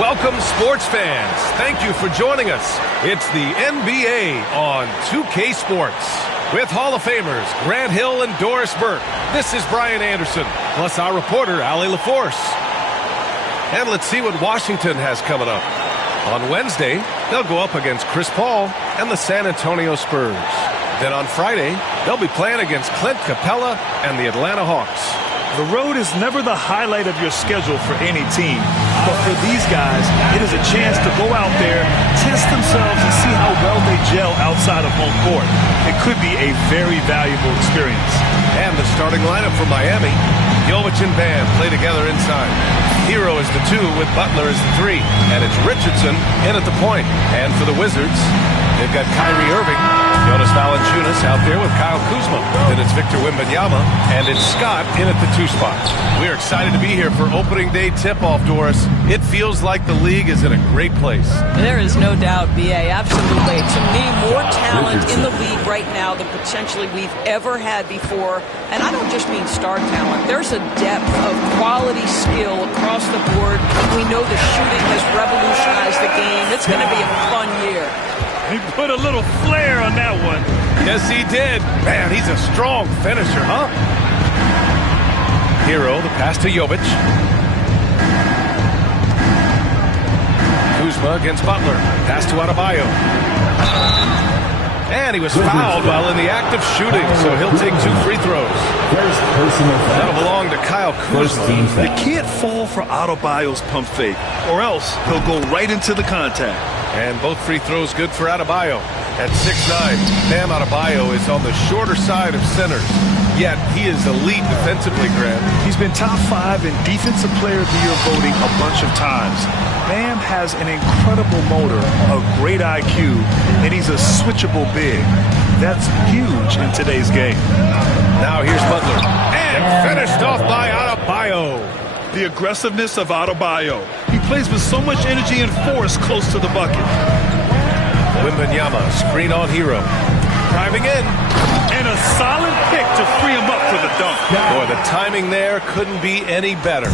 Welcome, sports fans. Thank you for joining us. It's the NBA on 2K Sports. With Hall of Famers Grant Hill and Doris Burke. This is Brian Anderson, plus our reporter, Allie LaForce. And let's see what Washington has coming up. On Wednesday, they'll go up against Chris Paul and the San Antonio Spurs. Then on Friday, they'll be playing against Clint Capella and the Atlanta Hawks. The road is never the highlight of your schedule for any team. But for these guys, it is a chance to go out there, test themselves, and see how well they gel outside of home court. It could be a very valuable experience. And the starting lineup for Miami, Jovic and Bam play together inside. Hero is the 2 with Butler as the 3. And it's Richardson in at the point. And for the Wizards, they've got Kyrie Irving, Jonas Valanciunas out there with Kyle Kuzma. Then it's Victor Wembanyama, and it's Scott in at the 2 spot. We're excited to be here for opening day tip-off, Doris. It feels like the league is in a great place. There is no doubt, B.A., absolutely. To me, more talent in the league right now than potentially we've ever had before. And I don't just mean star talent. There's a depth of quality skill across the board. We know the shooting has revolutionized the game. It's going to be a fun year. He put a little flair on that one. Yes, he did. Man, he's a strong finisher, huh? Hero, the pass to Jovic. Kuzma against Butler. Pass to Adebayo. And he was fouled while in the act of shooting, so he'll take 2 free throws. That'll belong to Kyle Kuzma. You can't fall for Adebayo's pump fake, or else he'll go right into the contact. And both free throws good for Adebayo. At 6'9", Bam Adebayo is on the shorter side of centers. Yet he is elite defensively, Grant. He's been top 5 in Defensive Player of the Year voting a bunch of times. Bam has an incredible motor, a great IQ, and he's a switchable big. That's huge in today's game. Now here's Butler. And finished off by Adebayo. The aggressiveness of Adebayo. He plays with so much energy and force close to the bucket. Wembanyama, screen on Hero. Driving in. And a solid pick to free him up for the dunk. Boy, the timing there couldn't be any better.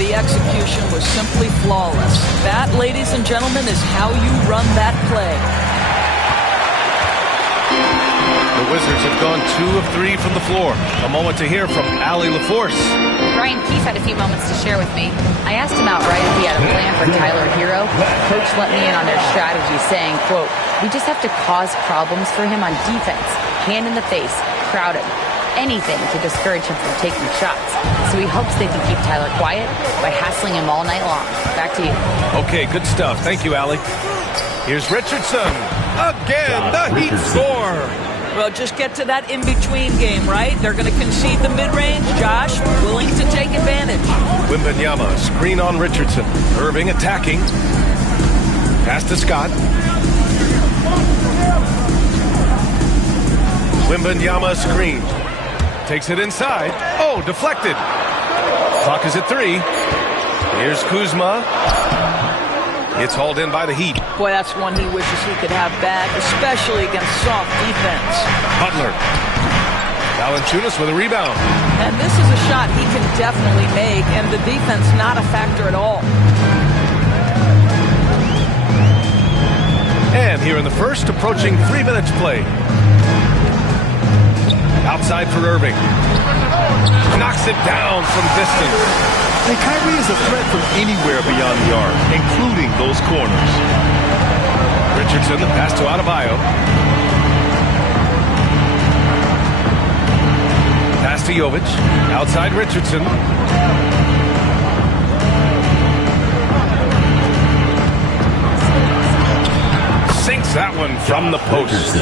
The execution was simply flawless. That, ladies and gentlemen, is how you run that play. The Wizards have gone 2 of 3 from the floor. A moment to hear from Allie LaForce. Brian Keefe had a few moments to share with me. I asked him outright if he had a plan for Tyler Hero. Coach let me in on their strategy, saying, quote, "We just have to cause problems for him on defense. Hand in the face, crowd him. Anything to discourage him from taking shots. So he hopes they can keep Tyler quiet by hassling him all night long." Back to you. Okay, good stuff. Thank you, Allie. Here's Richardson. Again, the Heat score. Well, just get to that in-between game, right? They're going to concede the mid-range. Josh, willing to take advantage. Wembanyama, screen on Richardson. Irving attacking. Pass to Scott. Wembanyama screen. Takes it inside. Oh, deflected. Clock is at 3. Here's Kuzma. It's hauled in by the Heat. Boy, that's one he wishes he could have back, especially against soft defense. Butler. Valanciunas with a rebound. And this is a shot he can definitely make, and the defense not a factor at all. And here in the first, approaching 3 minutes played. Outside for Irving. Knocks it down from distance. And Kyrie is a threat from anywhere beyond the arc, including those corners. Richardson, the pass to Adebayo. Pass to Jovic. Outside Richardson. Sinks that one from the post.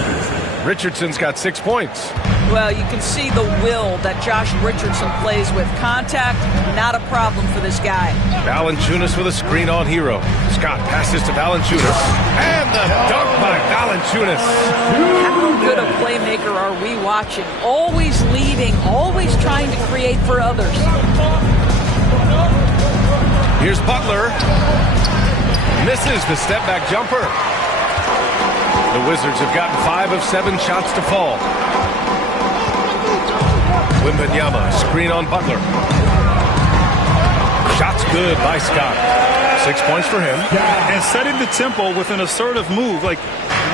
Richardson's got 6 points. Well, you can see the will that Josh Richardson plays with. Contact, not a problem for this guy. Valanciunas with a screen on Hero. Scott passes to Valanciunas. And the dunk by Valanciunas. How good a playmaker are we watching? Always leading, always trying to create for others. Here's Butler. Misses the step-back jumper. The Wizards have gotten 5 of 7 shots to fall. Wembanyama, screen on Butler. Shots good by Scott. 6 points for him. And setting the tempo with an assertive move. Like,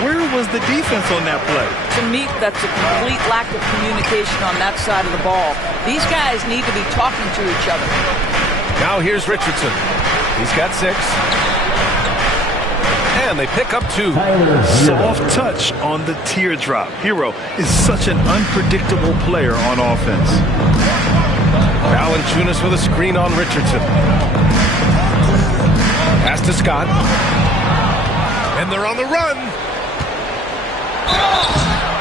where was the defense on that play? To me, that's a complete lack of communication on that side of the ball. These guys need to be talking to each other. Now here's Richardson. He's got 6. And they pick up 2. Soft touch on the teardrop. Hero is such an unpredictable player on offense. Valanciunas with a screen on Richardson. Pass to Scott. And they're on the run.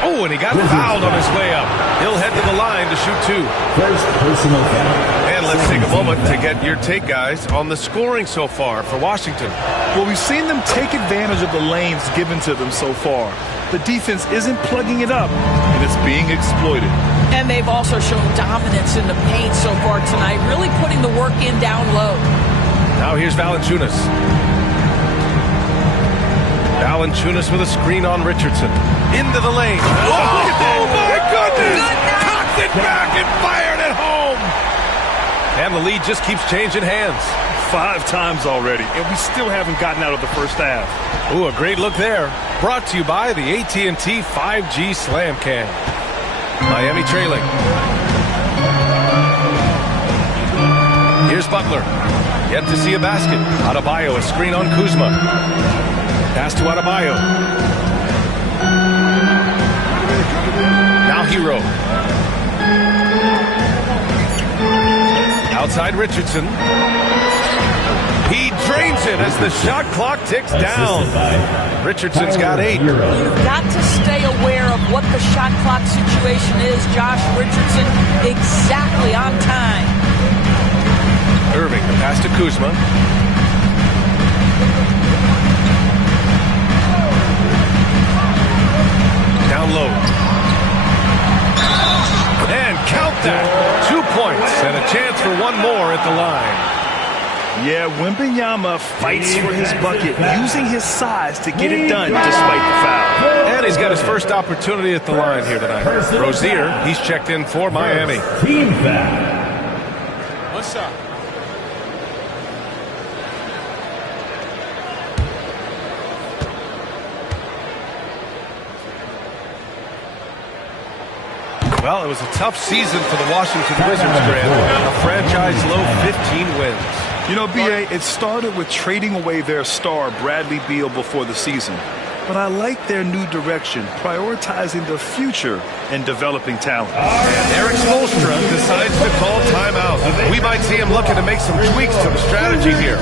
Oh, and he got fouled on his way up. He'll head to the line to shoot 2. First personal foul. And let's take a moment to get your take, guys, on the scoring so far for Washington. Well, we've seen them take advantage of the lanes given to them so far. The defense isn't plugging it up, and it's being exploited. And they've also shown dominance in the paint so far tonight, really putting the work in down low. Now here's Valanciunas. Valanciunas with a screen on Richardson. Into the lane. Oh, my goodness! Cocks it back and fired it home! And the lead just keeps changing hands. 5 times already, and we still haven't gotten out of the first half. Ooh, a great look there. Brought to you by the AT&T 5G Slam Cam. Miami trailing. Here's Butler. Yet to see a basket. Adebayo, a screen on Kuzma. Pass to Adebayo. Now Hero. Outside Richardson. He drains it as the shot clock ticks down. Richardson's got 8. You've got to stay aware of what the shot clock situation is. Josh Richardson exactly on time. Irving, the pass to Kuzma. Down low. And count that. 2 points and a chance for one more at the line. Yeah, Wembanyama fights for his bucket, using his size to get it done despite the foul. And he's got his first opportunity at the line here tonight. Rozier, he's checked in for Miami. Team foul. What's up? Well, it was a tough season for the Washington Wizards, Grant. A franchise low 15 wins. You know, B.A., it started with trading away their star, Bradley Beal, before the season. But I like their new direction, prioritizing the future and developing talent. And Eric Spoelstra decides to call timeout. We might see him looking to make some tweaks to the strategy here.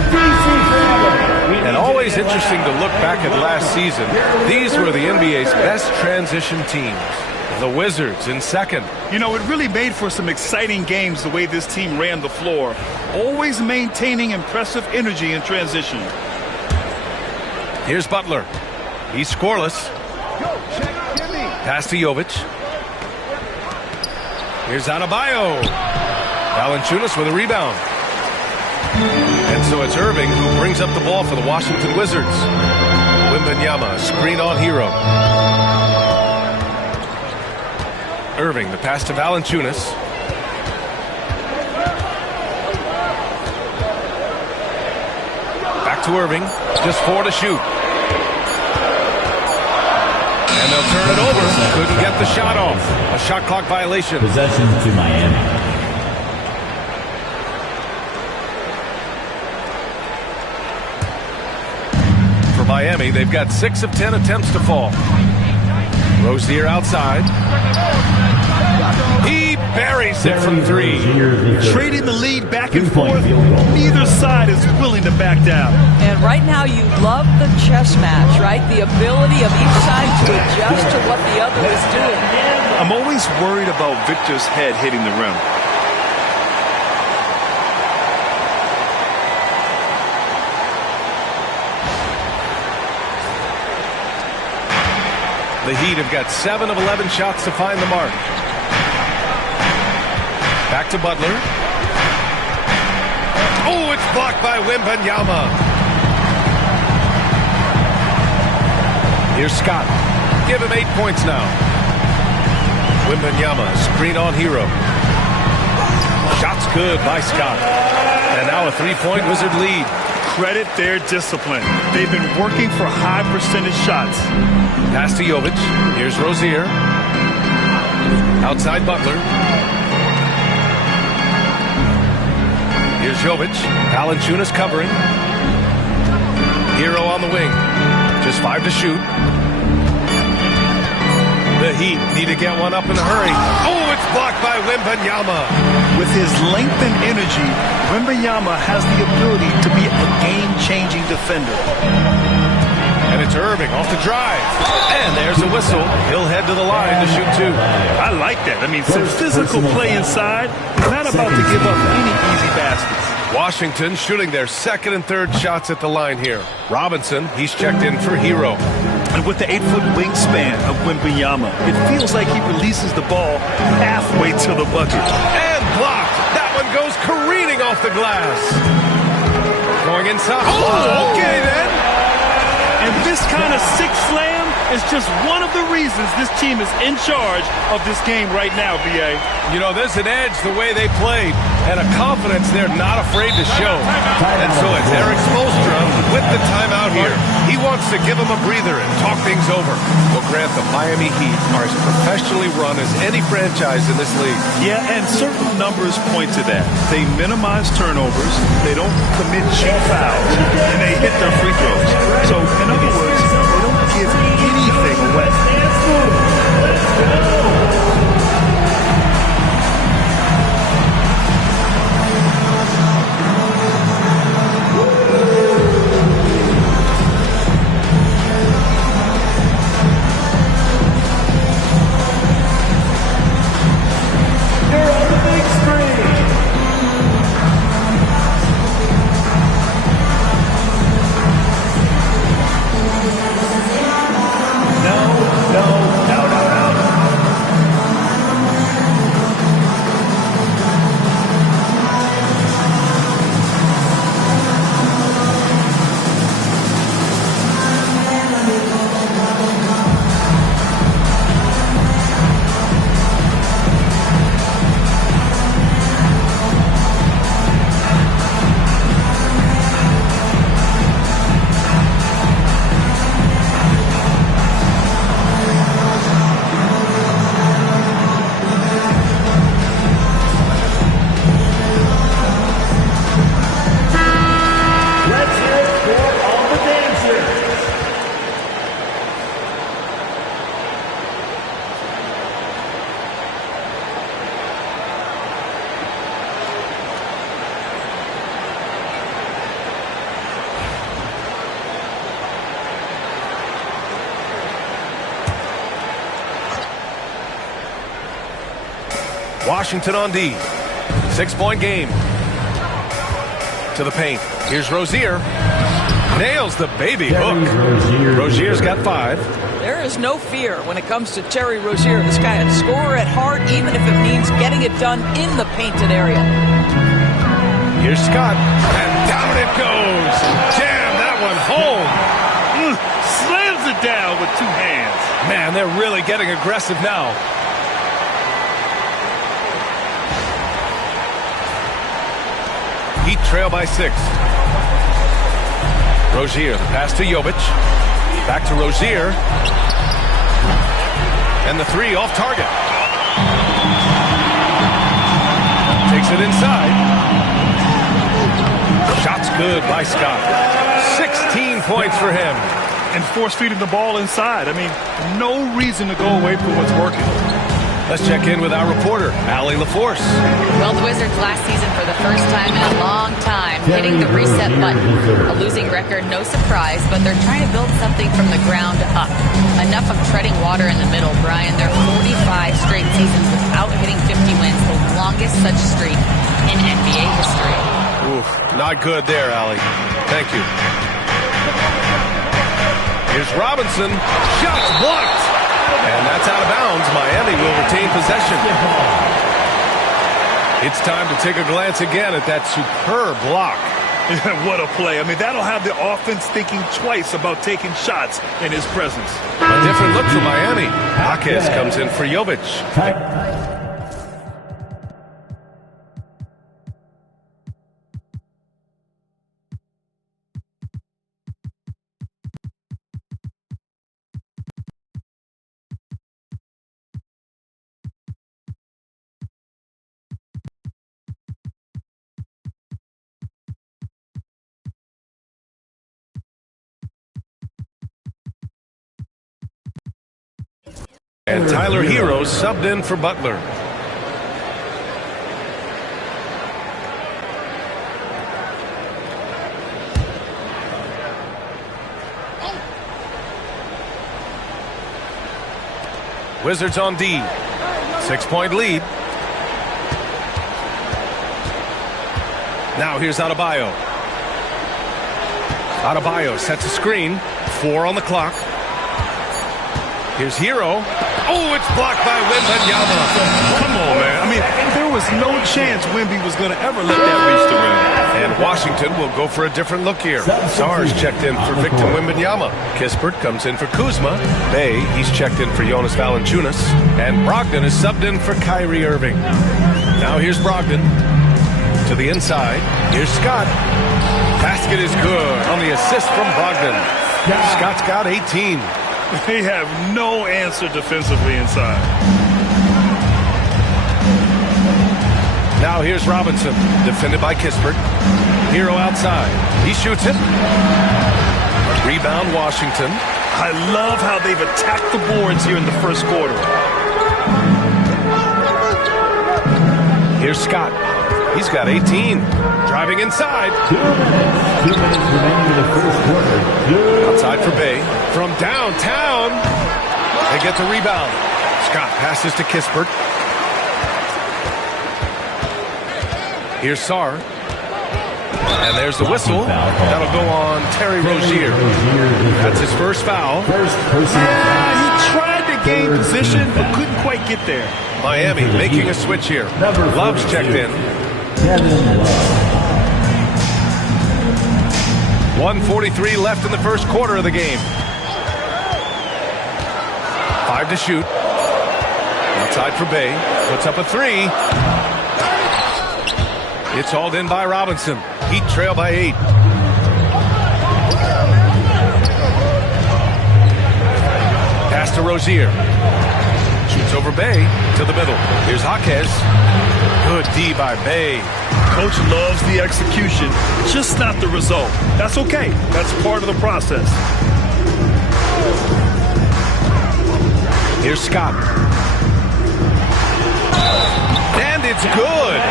And always interesting to look back at last season. These were the NBA's best transition teams. The Wizards in second. You know, it really made for some exciting games the way this team ran the floor, always maintaining impressive energy in transition. Here's Butler. He's scoreless. Pass to Jovic. Here's Adebayo. Valanciunas with a rebound. And so it's Irving who brings up the ball for the Washington Wizards. Wembanyama, screen on Hero. Irving, the pass to Valanciunas. Back to Irving. Just 4 to shoot. And they'll turn it over. Couldn't get the shot off. A shot clock violation. Possession to Miami. For Miami, they've got 6 of 10 attempts to fall. Rozier outside. He buries it from 3. Trading the lead back and forth, neither side is willing to back down. And right now you love the chess match, right? The ability of each side to adjust to what the other is doing. I'm always worried about Victor's head hitting the rim. The Heat have got 7 of 11 shots to find the mark. Back to Butler. Oh, it's blocked by Wembanyama. Here's Scott. Give him 8 points now. Wembanyama, screen on Hero. Shots good by Scott. And now a 3-point Wizard lead. Credit their discipline. They've been working for high percentage shots. Pass to Jovic. Here's Rozier. Outside Butler. Here's Jovic. Valanciunas covering. Hero on the wing. Just 5 to shoot. The Heat need to get one up in a hurry. Oh, it's blocked by Wembanyama. With his length and energy, Wembanyama has the ability to be a game-changing defender. And it's Irving off the drive. And there's a whistle. He'll head to the line to shoot 2. I like that. I mean, some physical play inside. He's not about to give up any easy baskets. Washington shooting their 2nd and 3rd shots at the line here. Robinson, he's checked in for Hero. And with the 8-foot wingspan of Wembanyama, it feels like he releases the ball halfway to the bucket. And blocked. That one goes careening off the glass. Going inside. Oh, okay then. And this kind of sick slam is just one of the reasons this team is in charge of this game right now, B.A. You know, there's an edge the way they played and a confidence they're not afraid to show. And so it's Eric Spoelstra with the timeout here. He wants to give them a breather and talk things over. Well, Grant, the Miami Heat are as professionally run as any franchise in this league. Yeah, and certain numbers point to that. They minimize turnovers, they don't commit cheap fouls, and they hit their free throws. So, in other words, they don't give anything away. Washington on D. 6-point game. To the paint. Here's Rozier. Nails the baby hook. Rozier's got 5. There is no fear when it comes to Terry Rozier. This guy is a scorer at heart, even if it means getting it done in the painted area. Here's Scott, and down it goes. Jam that one home. Slams it down with 2 hands. Man, they're really getting aggressive now. Heat trail by 6. Rozier, the pass to Jovic. Back to Rozier. And the 3 off target. Takes it inside. Shot's good by Scott. 16 points for him. And force-feeding the ball inside. I mean, no reason to go away from what's working. Let's check in with our reporter, Allie LaForce. Well, the Wizards last season for the first time in a long time hitting the reset button. A losing record, no surprise, but they're trying to build something from the ground up. Enough of treading water in the middle, Brian. They're 45 straight seasons without hitting 50 wins, the longest such streak in NBA history. Oof, not good there, Allie. Thank you. Here's Robinson. Shots blocked. And that's out of bounds. Miami will retain possession. It's time to take a glance again at that superb block. What a play. I mean, that'll have the offense thinking twice about taking shots in his presence. A different look for Miami. Jaquez comes in for Jovic. And Tyler Hero subbed in for Butler. Wizards on D. 6-point lead. Now here's Adebayo. Adebayo sets a screen. 4 on the clock. Here's Hero. Oh, it's blocked by Wembanyama. Come on, man. I mean, there was no chance Wemby was going to ever let that reach the rim. And Washington will go for a different look here. Sarge checked in for Victor Wembanyama. Kispert comes in for Kuzma. Bay, he's checked in for Jonas Valanciunas. And Brogdon is subbed in for Kyrie Irving. Now here's Brogdon. To the inside. Here's Scott. Basket is good on the assist from Brogdon. Scott's got 18. They have no answer defensively inside. Now here's Robinson, defended by Kispert. Hero outside. He shoots it. Rebound Washington. I love how they've attacked the boards here in the first quarter. Here's Scott. He's got 18. Driving inside. 2 minutes remaining in the first quarter. Outside for Bay. From downtown. They get the rebound. Scott passes to Kispert. Here's Sarr. And there's the whistle. That'll go on Terry Rozier. That's his first foul. He tried to gain position, but couldn't quite get there. Miami making a switch here. Love's checked in. 1:43 left in the first quarter of the game. 5 to shoot. Outside for Bay. Puts up a 3. It's hauled in by Robinson. Heat trail by 8. Pass to Rozier. Shoots over Bay to the middle. Here's Jaquez. Good D by Bay. Coach loves the execution, just not the result. That's okay. That's part of the process. Here's Scott. And it's good.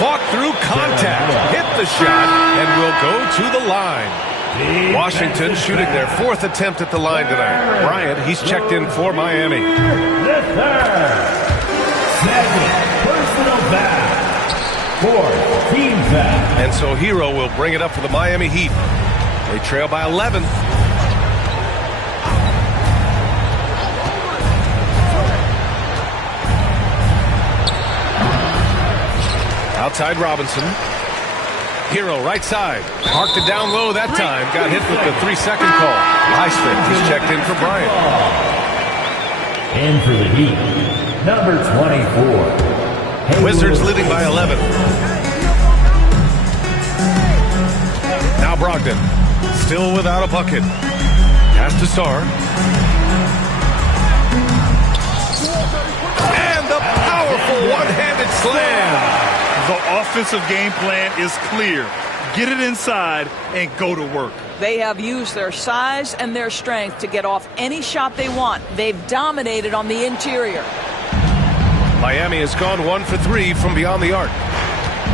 Fought through contact. Hit the shot and will go to the line. Washington shooting their 4th attempt at the line tonight. Bryant, he's checked in for Miami. The third. 7 personal personal foul. Fourth team foul. And so Hero will bring it up for the Miami Heat. They trail by 11. Outside Robinson. Hero right side. Parked it down low that time. Got hit with the 3-second call. Highsmith is checked in for Bryant. In for the Heat, number 24. Wizards leading by 11. Now Brogdon. Still without a bucket. Pass to Sarr. And the powerful one-handed slam. The offensive game plan is clear. Get it inside and go to work. They have used their size and their strength to get off any shot they want. They've dominated on the interior. Miami has gone 1 for 3 from beyond the arc.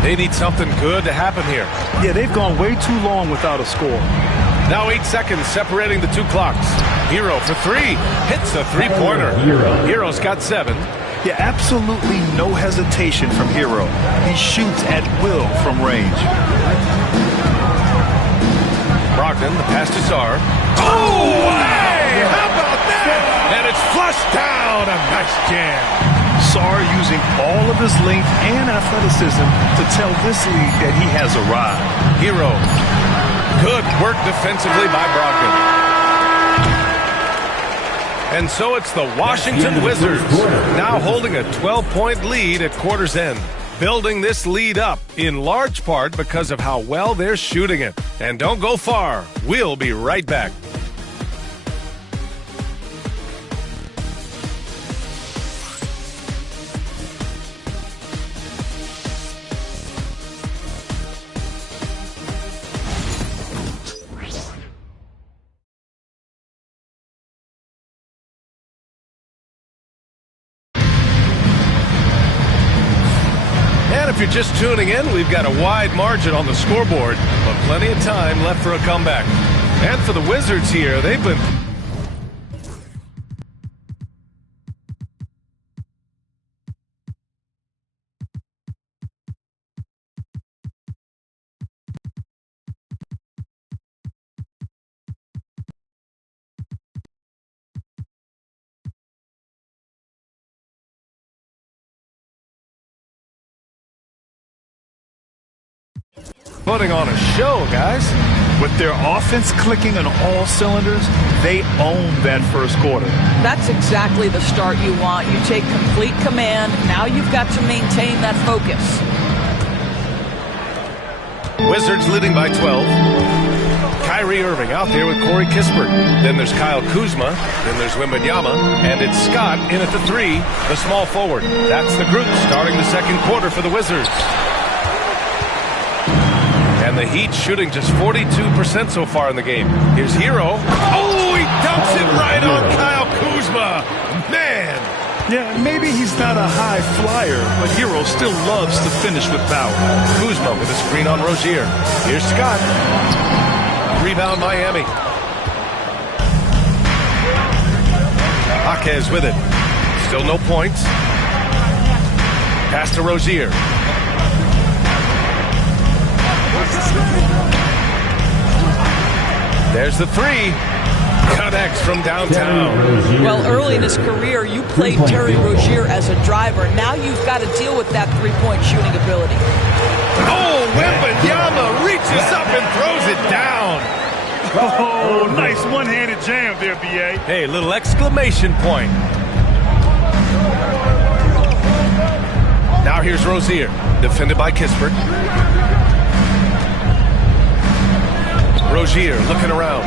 They need something good to happen here. Yeah, they've gone way too long without a score. Now 8 seconds separating the two clocks. Hero for 3. Hits a three-pointer. Hero's got 7. Yeah, absolutely no hesitation from Hero. He shoots at will from range. Brogdon, the pass to Sarr. Oh, hey! How about that? And it's flushed down. A nice jam. Sarr using all of his length and athleticism to tell this league that he has arrived. Hero. Good work defensively by Brogdon. And so it's the Washington Wizards now holding a 12-point lead at quarter's end. Building this lead up in large part because of how well they're shooting it. And don't go far. We'll be right back. If you're just tuning in, we've got a wide margin on the scoreboard, but plenty of time left for a comeback. And for the Wizards here, they've been... putting on a show, guys. With their offense clicking on all cylinders, they own that first quarter. That's exactly the start you want. You take complete command. Now you've got to maintain that focus. Wizards leading by 12. Kyrie Irving out there with Corey Kispert. Then there's Kyle Kuzma. Then there's Wembanyama. And it's Scott in at the 3, the small forward. That's the group starting the second quarter for the Wizards. And the Heat shooting just 42% so far in the game. Here's Hero. Oh, he dumps it right on Kyle Kuzma. Man. Yeah, maybe he's not a high flyer, but Hero still loves to finish with power. Kuzma with a screen on Rozier. Here's Scott. Rebound Miami. Jaquez with it. Still no points. Pass to Rozier. There's the 3. Connects from downtown. Well, early in his career, you played Terry Rozier as a driver. Now you've got to deal with that three-point shooting ability. Oh, Wembanyama reaches up and throws it down. Oh, nice one-handed jam there, B.A. Hey, little exclamation point. Now here's Rozier, defended by Kispert. Rozier looking around.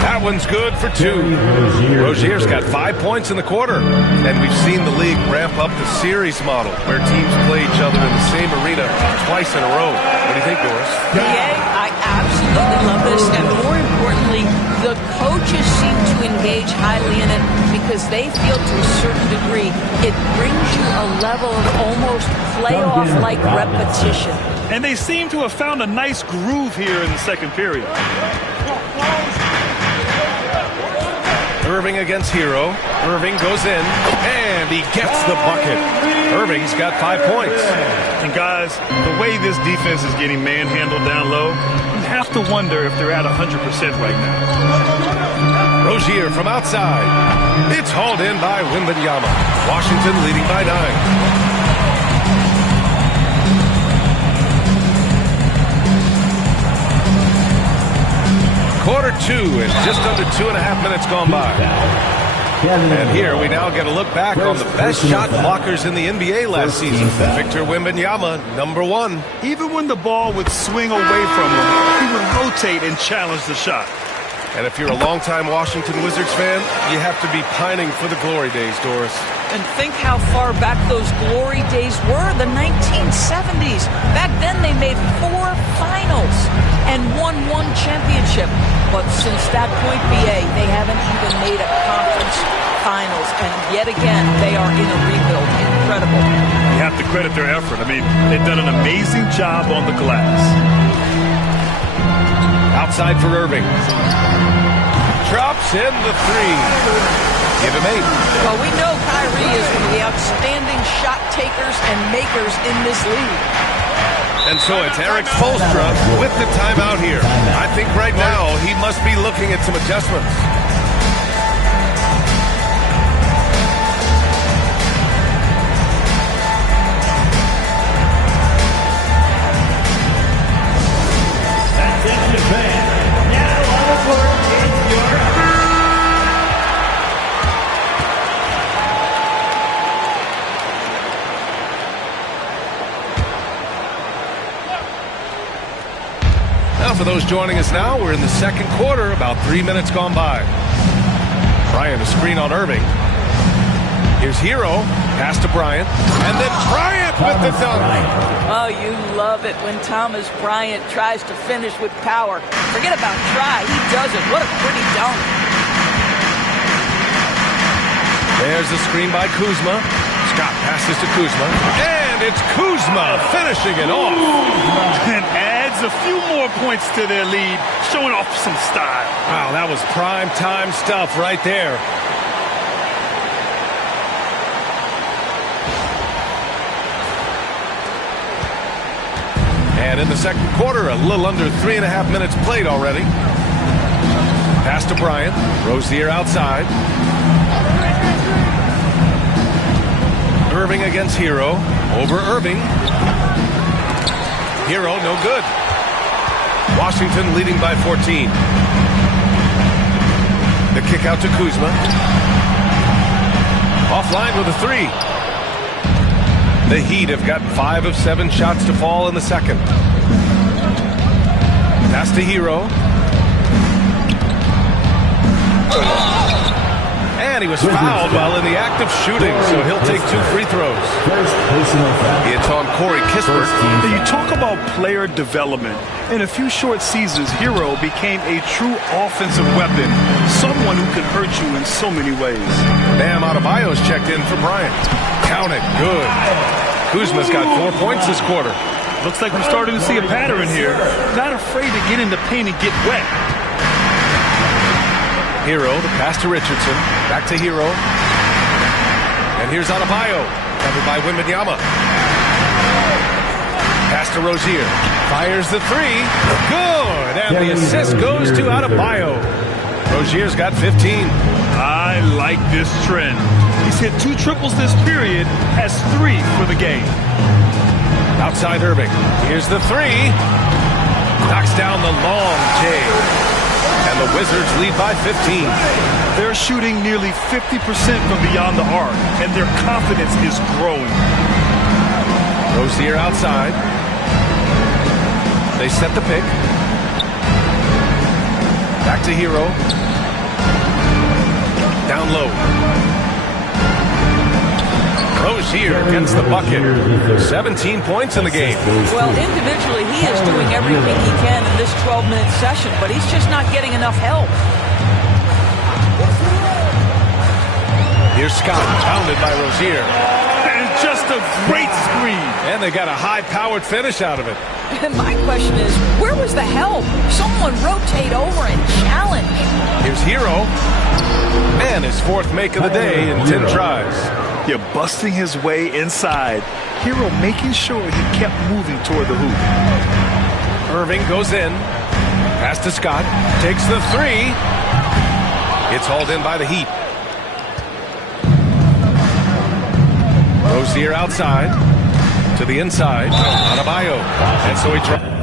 That one's good for 2. Rozier's got 5 points in the quarter. And we've seen the league ramp up the series model where teams play each other in the same arena twice in a row. What do you think, Doris? I absolutely love this. And more importantly, the coaches seem to engage highly in it because they feel to a certain degree it brings you a level of almost playoff-like repetition. And they seem to have found a nice groove here in the second period. Irving against Hero. Irving goes in, and he gets the bucket. Irving's got 5 points. And guys, the way this defense is getting manhandled down low, you have to wonder if they're at 100% right now. Rozier from outside. It's hauled in by Wembanyama. Washington leading by 9. Quarter 2 and just under 2.5 minutes gone by. And here we now get a look back on the best shot blockers in the NBA last season. Victor Wembanyama, number 1. Even when the ball would swing away from him, he would rotate and challenge the shot. And if you're a longtime Washington Wizards fan, you have to be pining for the glory days, Doris. And think how far back those glory days were, the 1970s. Back then they made 4 finals and won 1 championship. But since that point, BA, they haven't even made a conference finals. And yet again, they are in a rebuild. Incredible. You have to credit their effort. I mean, they've done an amazing job on the glass. Outside for Irving. Drops in the 3. Give him 8. Well, we know Kyrie is one of the outstanding shot takers and makers in this league. And so it's Eric Spoelstra with the timeout here. I think right now he must be looking at some adjustments. Attention fans, now on the court is your... Now for those joining us now, we're in the second quarter, about 3 minutes gone by. Bryant, a screen on Irving. Here's Hero, pass to Bryant, and then Bryant with the dunk. Oh, you love it when Thomas Bryant tries to finish with power. Forget about try, he does it. What a pretty dunk. There's the screen by Kuzma. Scott passes to Kuzma, and it's Kuzma finishing it off. And adds a few more points to their lead, showing off some style. Wow, that was prime time stuff right there. And in the second quarter, a little under 3.5 minutes played already. Pass to Bryant. Rozier outside. Irving against Hero. Over Irving. Hero, no good. Washington leading by 14. The kick out to Kuzma. Offline with a 3. The Heat have got 5 of 7 shots to fall in the second. Pass to Hero. And he was fouled while in the act of shooting, so he'll take 2 free throws. It's on Corey Kispert. You talk about player development. In a few short seasons, Hero became a true offensive weapon, someone who can hurt you in so many ways. Bam Adebayo's checked in for Bryant. Count it, good. Kuzma's got 4 points this quarter. Looks like we're starting to see a pattern here. Not afraid to get in the paint and get wet. Hero, the pass to Richardson. Back to Hero. And here's Adebayo. Covered by Wembanyama. Pass to Rozier. Fires the 3. Good. And the assist goes to Adebayo. Rozier's got 15. I like this trend. He's hit 2 triples this period, has 3 for the game. Outside Irving. Here's the 3. Knocks down the long J. And the Wizards lead by 15. They're shooting nearly 50% from beyond the arc, and their confidence is growing. Rozier outside. They set the pick. Back to Hero. Down low. Rozier gets the bucket. 17 points in the game. Well, individually, he is doing everything he can in this 12-minute session, but he's just not getting enough help. Here's Scott, pounded by Rozier. And just a great screen. And they got a high-powered finish out of it. And my question is, where was the help? Someone rotate over and challenge. Here's Hero. And his fourth make of the day in 10 tries. Yeah, busting his way inside. Hero making sure he kept moving toward the hoop. Irving goes in. Pass to Scott. Takes the three. It's hauled in by the Heat. Rozier outside. To the inside. Adebayo. And so he tries.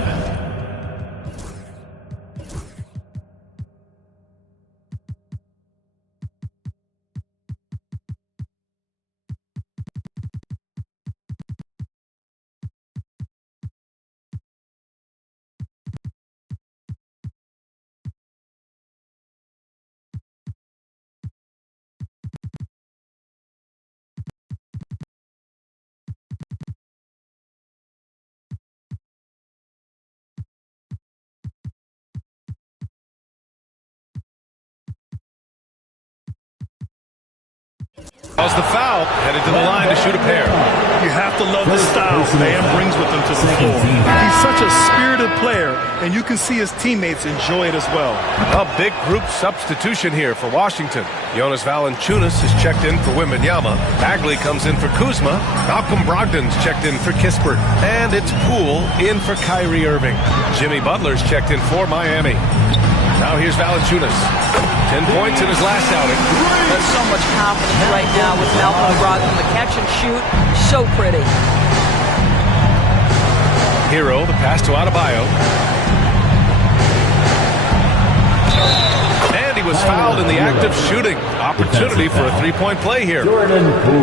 As the foul, headed to the line to shoot a pair. You have to love the style Bam brings with him to the floor. He's such a spirited player, and you can see his teammates enjoy it as well. A big group substitution here for Washington. Jonas Valanciunas is checked in for Wembanyama. Bagley comes in for Kuzma. Malcolm Brogdon's checked in for Kispert. And it's Poole in for Kyrie Irving. Jimmy Butler's checked in for Miami. Now here's Valanciunas. 10 points in his last outing. There's so much confidence right now with Malcolm Brogdon. The catch and shoot, so pretty. Hero, the pass to Adebayo. And he was fouled in the act of shooting. Opportunity for a three-point play here.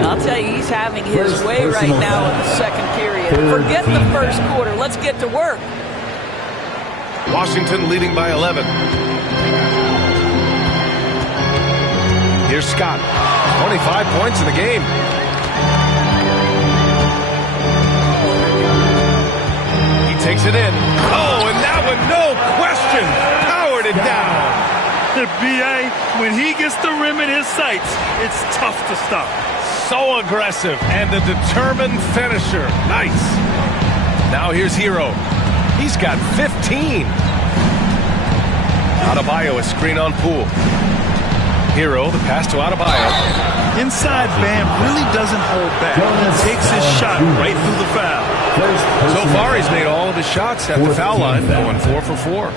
I'll tell you, he's having his way right now in the second period. Forget the first quarter. Let's get to work. Washington leading by 11. Here's Scott. 25 points in the game. He takes it in. Oh, and that one, no question, powered it down. The BA, when he gets the rim in his sights, it's tough to stop. So aggressive and a determined finisher. Nice. Now here's Hero. He's got 15. Adebayo, a screen on Poole. Hero, the pass to Adebayo. Inside, Bam really doesn't hold back. He takes his shot right through the foul. So far, he's made all of his shots at the foul line, going 4 for 4.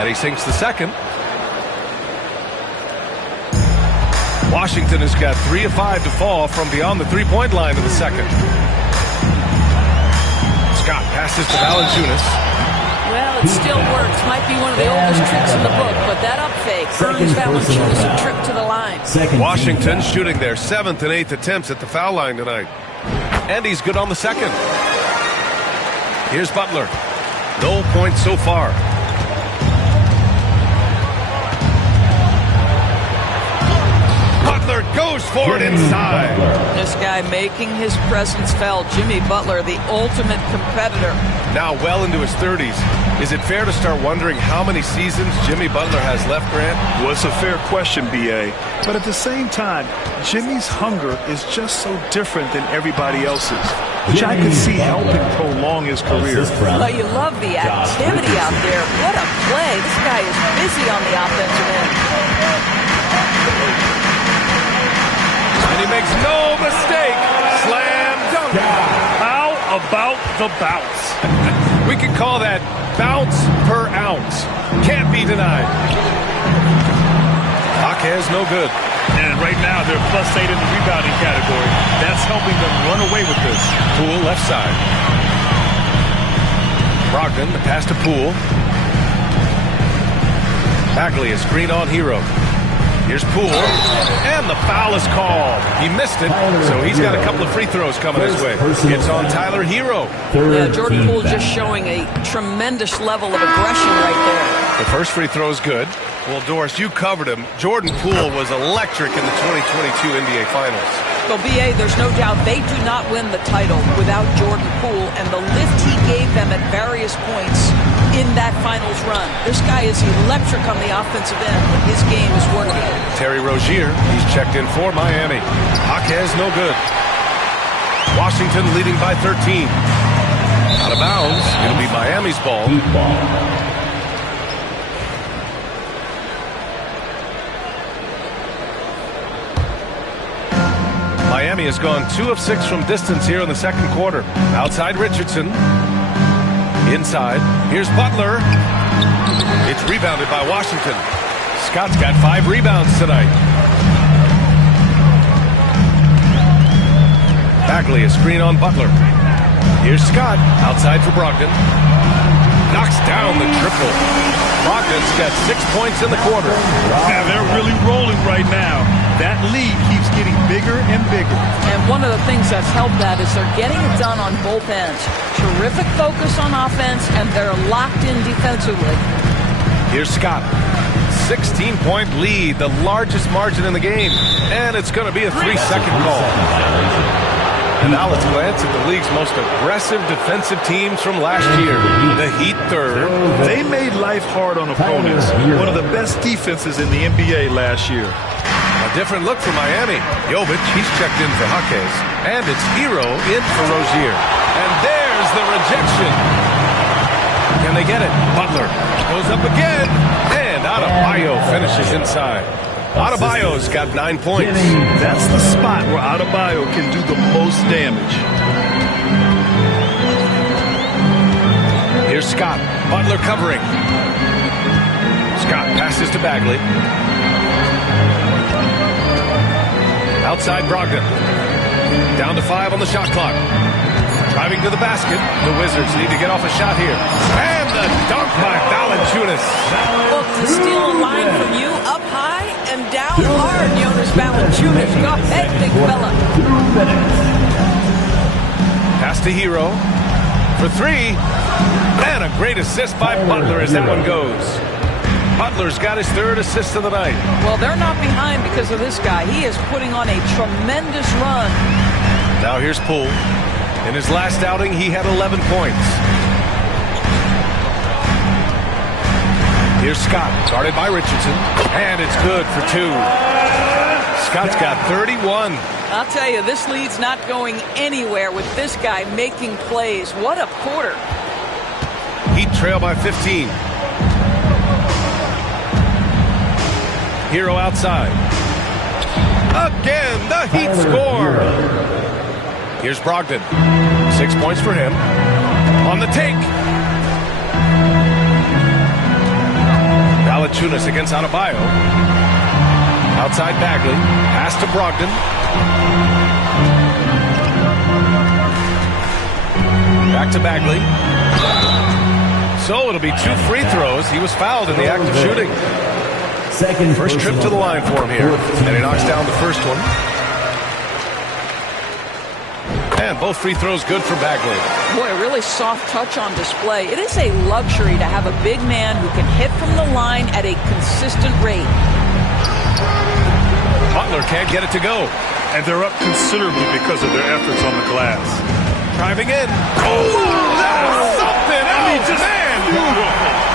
And he sinks the second. Washington has got 3 of 5 to fall from beyond the three-point line in the second. Scott passes to Valanciunas. Well, it still works. Might be one of the oldest tricks in the book, but that up fake earns Valanciunas a trip to the line. Washington shooting their 7th and 8th attempts at the foul line tonight. And he's good on the second. Here's Butler. No points so far. Butler goes for it inside. This guy making his presence felt. Jimmy Butler, the ultimate competitor. Now well into his 30s. Is it fair to start wondering how many seasons Jimmy Butler has left, Grant? Well, it's a fair question, B.A. But at the same time, Jimmy's hunger is just so different than everybody else's, which I could see helping prolong his career. Well, you love the activity out there. What a play. This guy is busy on the offensive end. And he makes no mistake. Slam dunk. How about the bounce? We can call that bounce per ounce. Can't be denied. Jaquez no good. And right now they're +8 in the rebounding category. That's helping them run away with this. Poole left side. Brogdon, the pass to Poole. Bagley, a screen on Hero. Here's Poole, and the foul is called. He missed it, so he's got a couple of free throws coming his way. It's on Tyler Hero. Yeah, Jordan Poole just showing a tremendous level of aggression right there. The first free throw is good. Well, Doris, you covered him. Jordan Poole was electric in the 2022 NBA Finals. Well, B.A., there's no doubt they do not win the title without Jordan Poole and the lift he gave them at various points in that finals run. This guy is electric on the offensive end when his game is working. Terry Rozier, he's checked in for Miami. Jaquez no good. Washington leading by 13. Out of bounds. It'll be Miami's ball. Miami has gone 2 of 6 from distance here in the second quarter. Outside Richardson. Inside. Here's Butler. It's rebounded by Washington. Scott's got 5 rebounds tonight. Bagley, a screen on Butler. Here's Scott. Outside for Brogdon. Knocks down the triple. Brogdon's got 6 points in the quarter. Yeah, they're really rolling right now. That lead keeps getting bigger and bigger. And one of the things that's helped that is they're getting it done on both ends. Terrific focus on offense, and they're locked in defensively. Here's Scott. 16-point lead, the largest margin in the game. And it's going to be a 3-second call. And now let's glance at the league's most aggressive defensive teams from last year. The Heat third. They made life hard on opponents. One of the best defenses in the NBA last year. A different look for Miami. Jovic, he's checked in for Jaquez. And it's Hero in for Rozier. And there's the rejection. Can they get it? Butler goes up again. And Adebayo finishes inside. Adebayo's got 9 points. That's the spot where Adebayo can do the most damage. Here's Scott. Butler covering. Scott passes to Bagley. Outside Brogdon. Down to 5 on the shot clock. Driving to the basket. The Wizards need to get off a shot here. And the dunk by Valanciunas. Look, to steal a line from you, up high and down hard, Jonas Valanciunas. Go ahead, big fella. Pass to Hero for 3. And a great assist by Butler as that one goes. Butler's got his 3rd assist of the night. Well, they're not behind because of this guy. He is putting on a tremendous run. Now here's Poole. In his last outing, he had 11 points. Here's Scott, guarded by Richardson. And it's good for 2. Scott's got 31. I'll tell you, this lead's not going anywhere with this guy making plays. What a quarter. Heat trail by 15. Hero outside. Again, the Heat score. Here's Brogdon. 6 points for him. On the take. Valanciunas against Adebayo. Outside Bagley. Pass to Brogdon. Back to Bagley. So it'll be 2 free throws. He was fouled in the act of shooting. First trip to the line for him here. And he knocks down the first one. And both free throws good for Bagley. Boy, a really soft touch on display. It is a luxury to have a big man who can hit from the line at a consistent rate. Butler can't get it to go. And they're up considerably because of their efforts on the glass. Driving in. Oh, that's something else, man. Beautiful.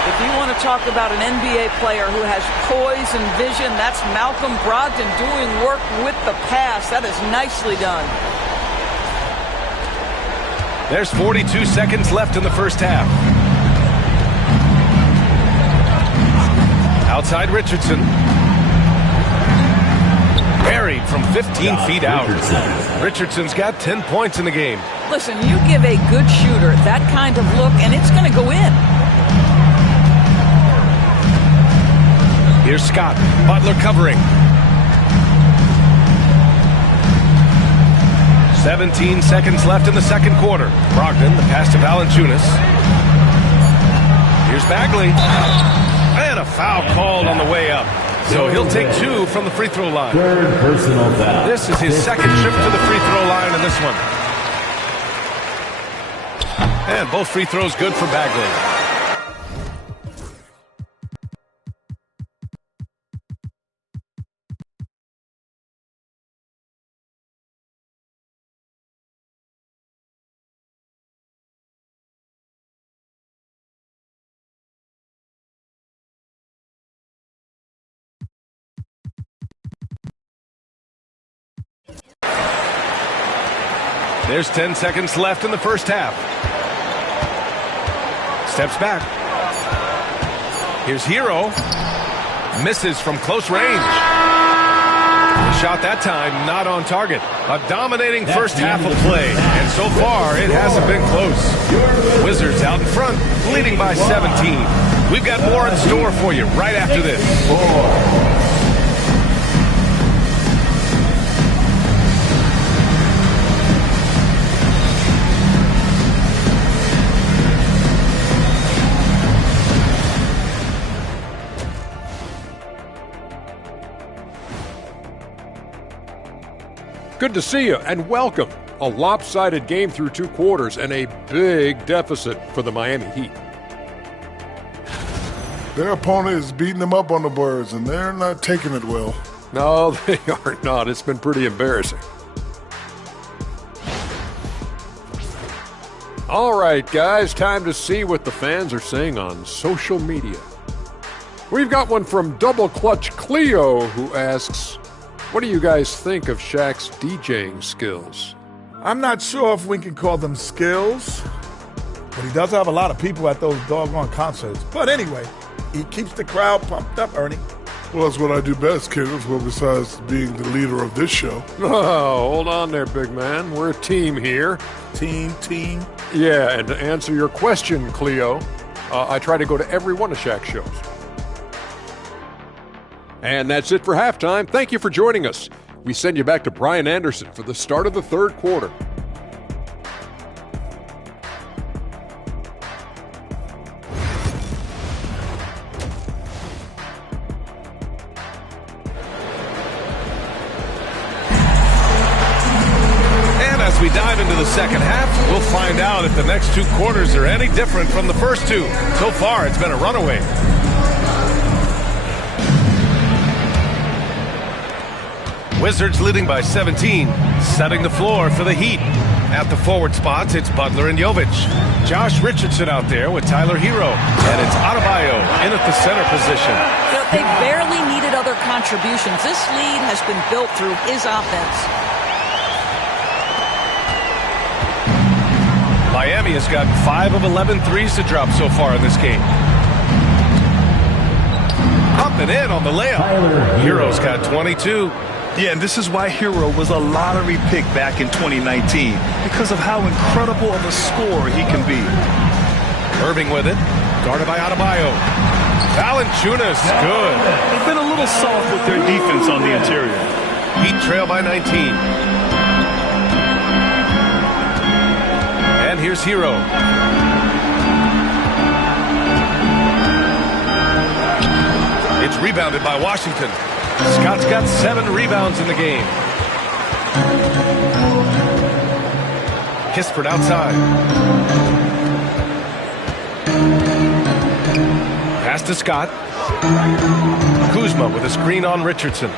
If you want to talk about an NBA player who has poise and vision, that's Malcolm Brogdon doing work with the pass. That is nicely done. There's 42 seconds left in the first half. Outside Richardson. Buried from 15 feet out. Richardson's got 10 points in the game. Listen, you give a good shooter that kind of look, and it's going to go in. Here's Scott. Butler covering. 17 seconds left in the second quarter. Brogdon, the pass to Valanciunas. Here's Bagley. And a foul called on the way up. So he'll take 2 from the free throw line. 3rd personal foul. This is his second trip to the free throw line in this one. And both free throws good for Bagley. There's 10 seconds left in the first half. Steps back. Here's Hero. Misses from close range. The shot that time, not on target. A dominating first half of play, and so far it hasn't been close. Wizards out in front, leading by 17. We've got more in store for you right after this. Good to see you, and welcome. A lopsided game through 2 quarters and a big deficit for the Miami Heat. Their opponent is beating them up on the boards, and they're not taking it well. No, they are not. It's been pretty embarrassing. All right, guys, time to see what the fans are saying on social media. We've got one from Double Clutch Cleo, who asks, what do you guys think of Shaq's DJing skills? I'm not sure if we can call them skills, but he does have a lot of people at those doggone concerts. But anyway, he keeps the crowd pumped up, Ernie. Well, that's what I do best, kiddos, well, besides being the leader of this show. Oh, hold on there, big man. We're a team here. Team. Yeah, and to answer your question, Cleo, I try to go to every one of Shaq's shows. And that's it for halftime. Thank you for joining us. We send you back to Brian Anderson for the start of the 3rd quarter. And as we dive into the second half, we'll find out if the next 2 quarters are any different from the first 2. So far, it's been a runaway. Wizards leading by 17, setting the floor for the Heat. At the forward spots, it's Butler and Jovic. Josh Richardson out there with Tyler Hero. And it's Adebayo in at the center position. You know, they barely needed other contributions. This lead has been built through his offense. Miami has gotten 5 of 11 threes to drop so far in this game. Up and in on the layup. Hero's got 22. Yeah, and this is why Hero was a lottery pick back in 2019, because of how incredible of a scorer he can be. Irving with it, guarded by Adebayo. Valanciunas, good. They've been a little soft with their defense on the interior. Heat trail by 19. And here's Hero. It's rebounded by Washington. Scott's got 7 rebounds in the game. Kispert outside. Pass to Scott. Kuzma with a screen on Richardson.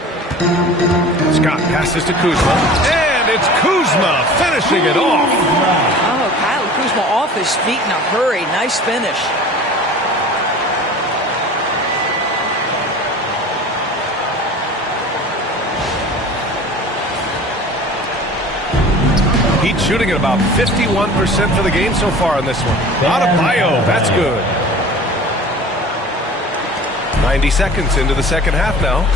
Scott passes to Kuzma. And it's Kuzma finishing it off. Oh, Kyle Kuzma off his feet in a hurry. Nice finish. Heat shooting at about 51% for the game so far in this one. Adebayo, that's good. 90 seconds into the second half now.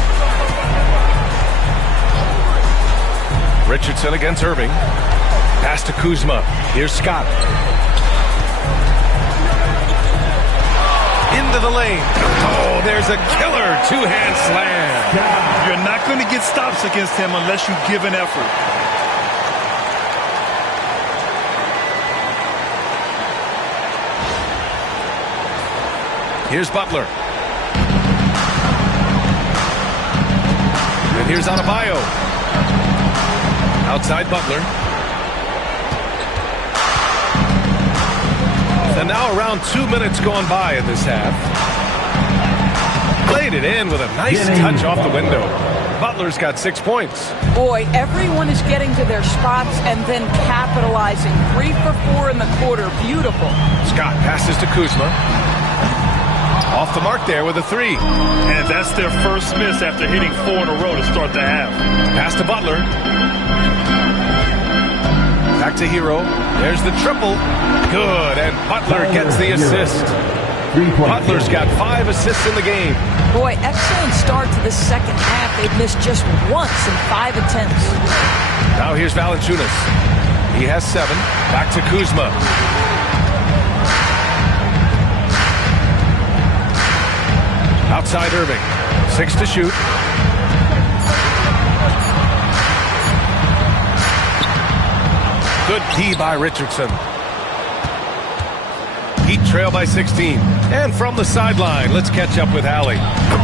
Richardson against Irving. Pass to Kuzma. Here's Scott. Into the lane. Oh, there's a killer 2-hand slam. You're not going to get stops against him unless you give an effort. Here's Butler. And here's Adebayo. Outside Butler. And now around 2 minutes gone by in this half. Played it in with a nice touch off the window. Butler's got 6 points. Boy, everyone is getting to their spots and then capitalizing. 3 for 4 in the quarter. Beautiful. Scott passes to Kuzma. Off the mark there with a 3. And that's their first miss after hitting 4 in a row to start the half. Pass to Butler. Back to Hero. There's the triple. Good, and Butler gets the assist. Butler's got 5 assists in the game. Boy, excellent start to the second half. They've missed just once in 5 attempts. Now here's Valanciunas. He has 7. Back to Kuzma. Outside Irving. 6 to shoot. Good D by Richardson. Heat trail by 16. And from the sideline, let's catch up with Allie.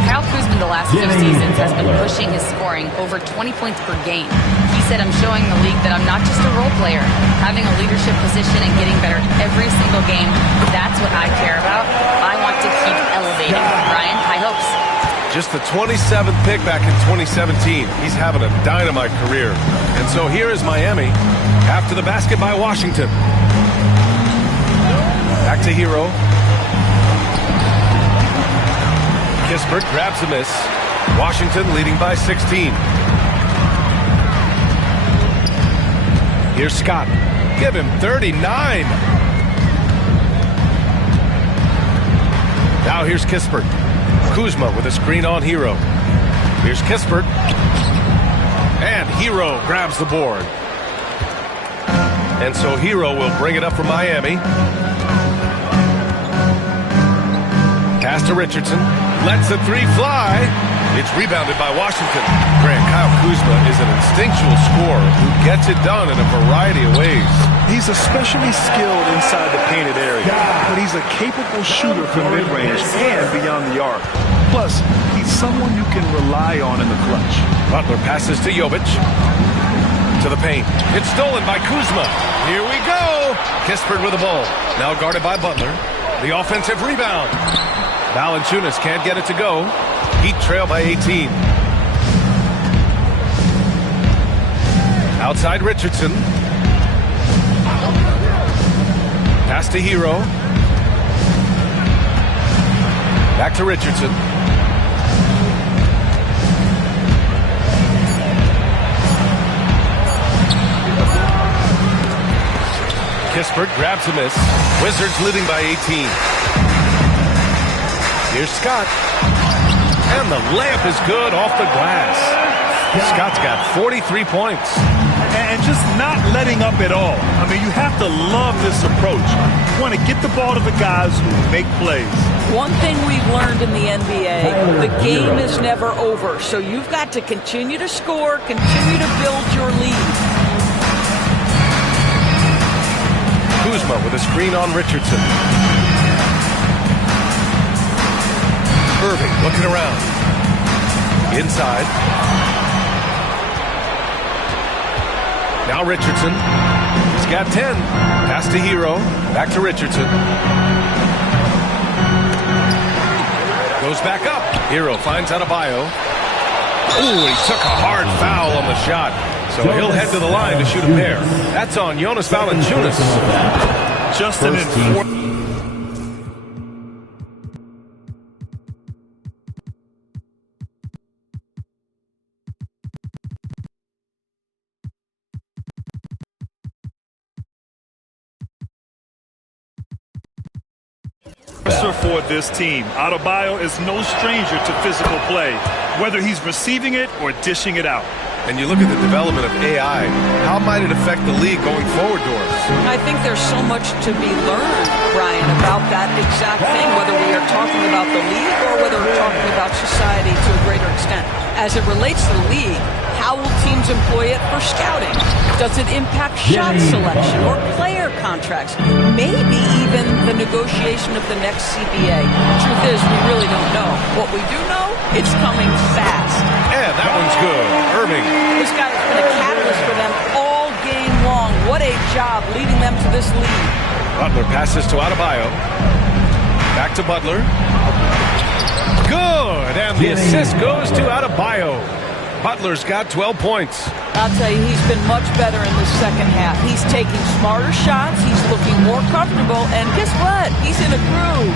Kyle Kuzma the last few seasons has been pushing his scoring over 20 points per game. He said, I'm showing the league that I'm not just a role player. Having a leadership position and getting better every single game, that's what I care about. I want to keep elevating. Ryan, high hopes. Just the 27th pick back in 2017. He's having a dynamite career. And so here is Miami after the basket by Washington. Back to Hero. Kispert grabs a miss. Washington leading by 16. Here's Scott. Give him 39. Now here's Kispert. Kuzma with a screen on Hero. Here's Kispert. And Hero grabs the board. And so Hero will bring it up for Miami. Pass to Richardson. Lets the 3 fly. It's rebounded by Washington. Grant, Kyle Kuzma is an instinctual scorer who gets it done in a variety of ways. He's especially skilled inside the painted area, but he's a capable shooter from mid-range and beyond the arc. Plus, he's someone you can rely on in the clutch. Butler passes to Jovic. To the paint. It's stolen by Kuzma. Here we go. Kispert with the ball. Now guarded by Butler. The offensive rebound. Valanciunas can't get it to go. Heat trail by 18. Outside Richardson. Pass to Hero. Back to Richardson. Kispert grabs a miss. Wizards leading by 18. Here's Scott. And the layup is good off the glass. Scott's got 43 points. And just not letting up at all. I mean, you have to love this approach. You want to get the ball to the guys who make plays. One thing we've learned in the NBA, the game is never over. So you've got to continue to score, continue to build your lead. Kuzma with a screen on Richardson. Irving looking around. Inside. Now Richardson. He's got 10. Pass to Hero. Back to Richardson. Goes back up. Hero finds Adebayo. Ooh, he took a hard foul on the shot. So he'll head to the line to shoot a pair. That's on Jonas Valanciunas. Just an enforcement. For this team, Adebayo is no stranger to physical play, whether he's receiving it or dishing it out. And you look at the development of AI, how might it affect the league going forward, Doris? I think there's so much to be learned, Brian, about that exact thing, whether we are talking about the league or whether we're talking about society to a greater extent. As it relates to the league, how will teams employ it for scouting? Does it impact shot selection or player contracts? Maybe even the negotiation of the next CBA. The truth is, we really don't know. What we do know, it's coming fast. And that one's good. Irving. This guy has been a catalyst for them all game long. What a job leading them to this lead. Butler passes to Adebayo. Back to Butler. Good. And the assist goes to Adebayo. Butler's got 12 points. I'll tell you, he's been much better in the second half. He's taking smarter shots. He's looking more comfortable. And guess what? He's in a groove.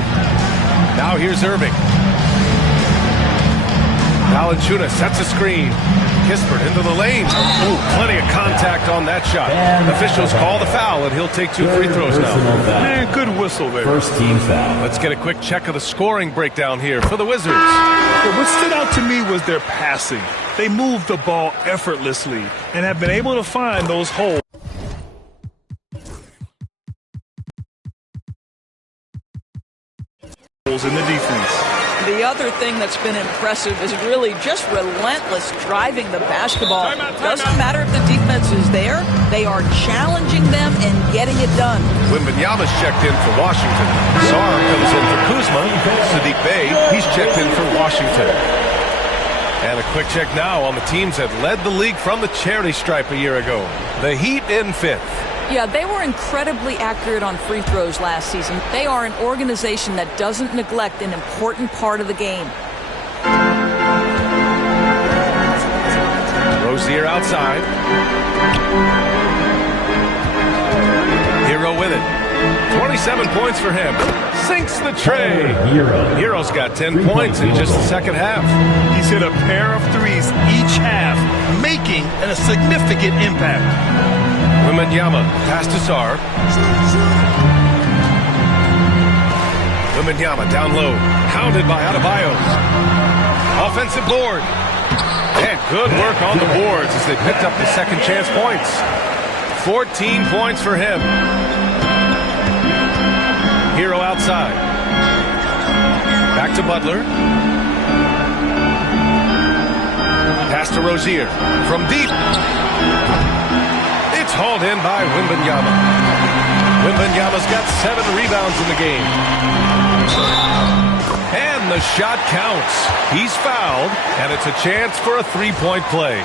Now here's Irving. Valanciunas sets a screen. Kispert into the lane. Ooh, plenty of contact on that shot. Officials call the foul, and he'll take 2 free throws now. Man, good whistle there. First team foul. Let's get a quick check of the scoring breakdown here for the Wizards. What stood out to me was their passing. They moved the ball effortlessly and have been able to find those holes in the defense. The other thing that's been impressive is really just relentless driving the basketball. Doesn't matter if the defense is there, they are challenging them and getting it done. Wembanyama's checked in for Washington. Sarr comes in for Kuzma. Sadiq Bey, he's checked in for Washington. And a quick check now on the teams that led the league from the charity stripe a year ago. The Heat in 5th. Yeah, they were incredibly accurate on free throws last season. They are an organization that doesn't neglect an important part of the game. Rozier outside. Hero with it. 27 points for him. Sinks the tray. Hero's got 10 points in just the second half. He's hit a pair of threes each half, making a significant impact. Wembanyama, pass to Sarr. Wembanyama down low, hounded by Adebayo. Offensive board. And good work on the boards as they picked up the second chance points. 14 points for him. Hero outside. Back to Butler. Pass to Rozier. From deep. It's hauled in by Wembanyama. Wembanyama's got 7 rebounds in the game. And the shot counts. He's fouled, and it's a chance for a 3-point play.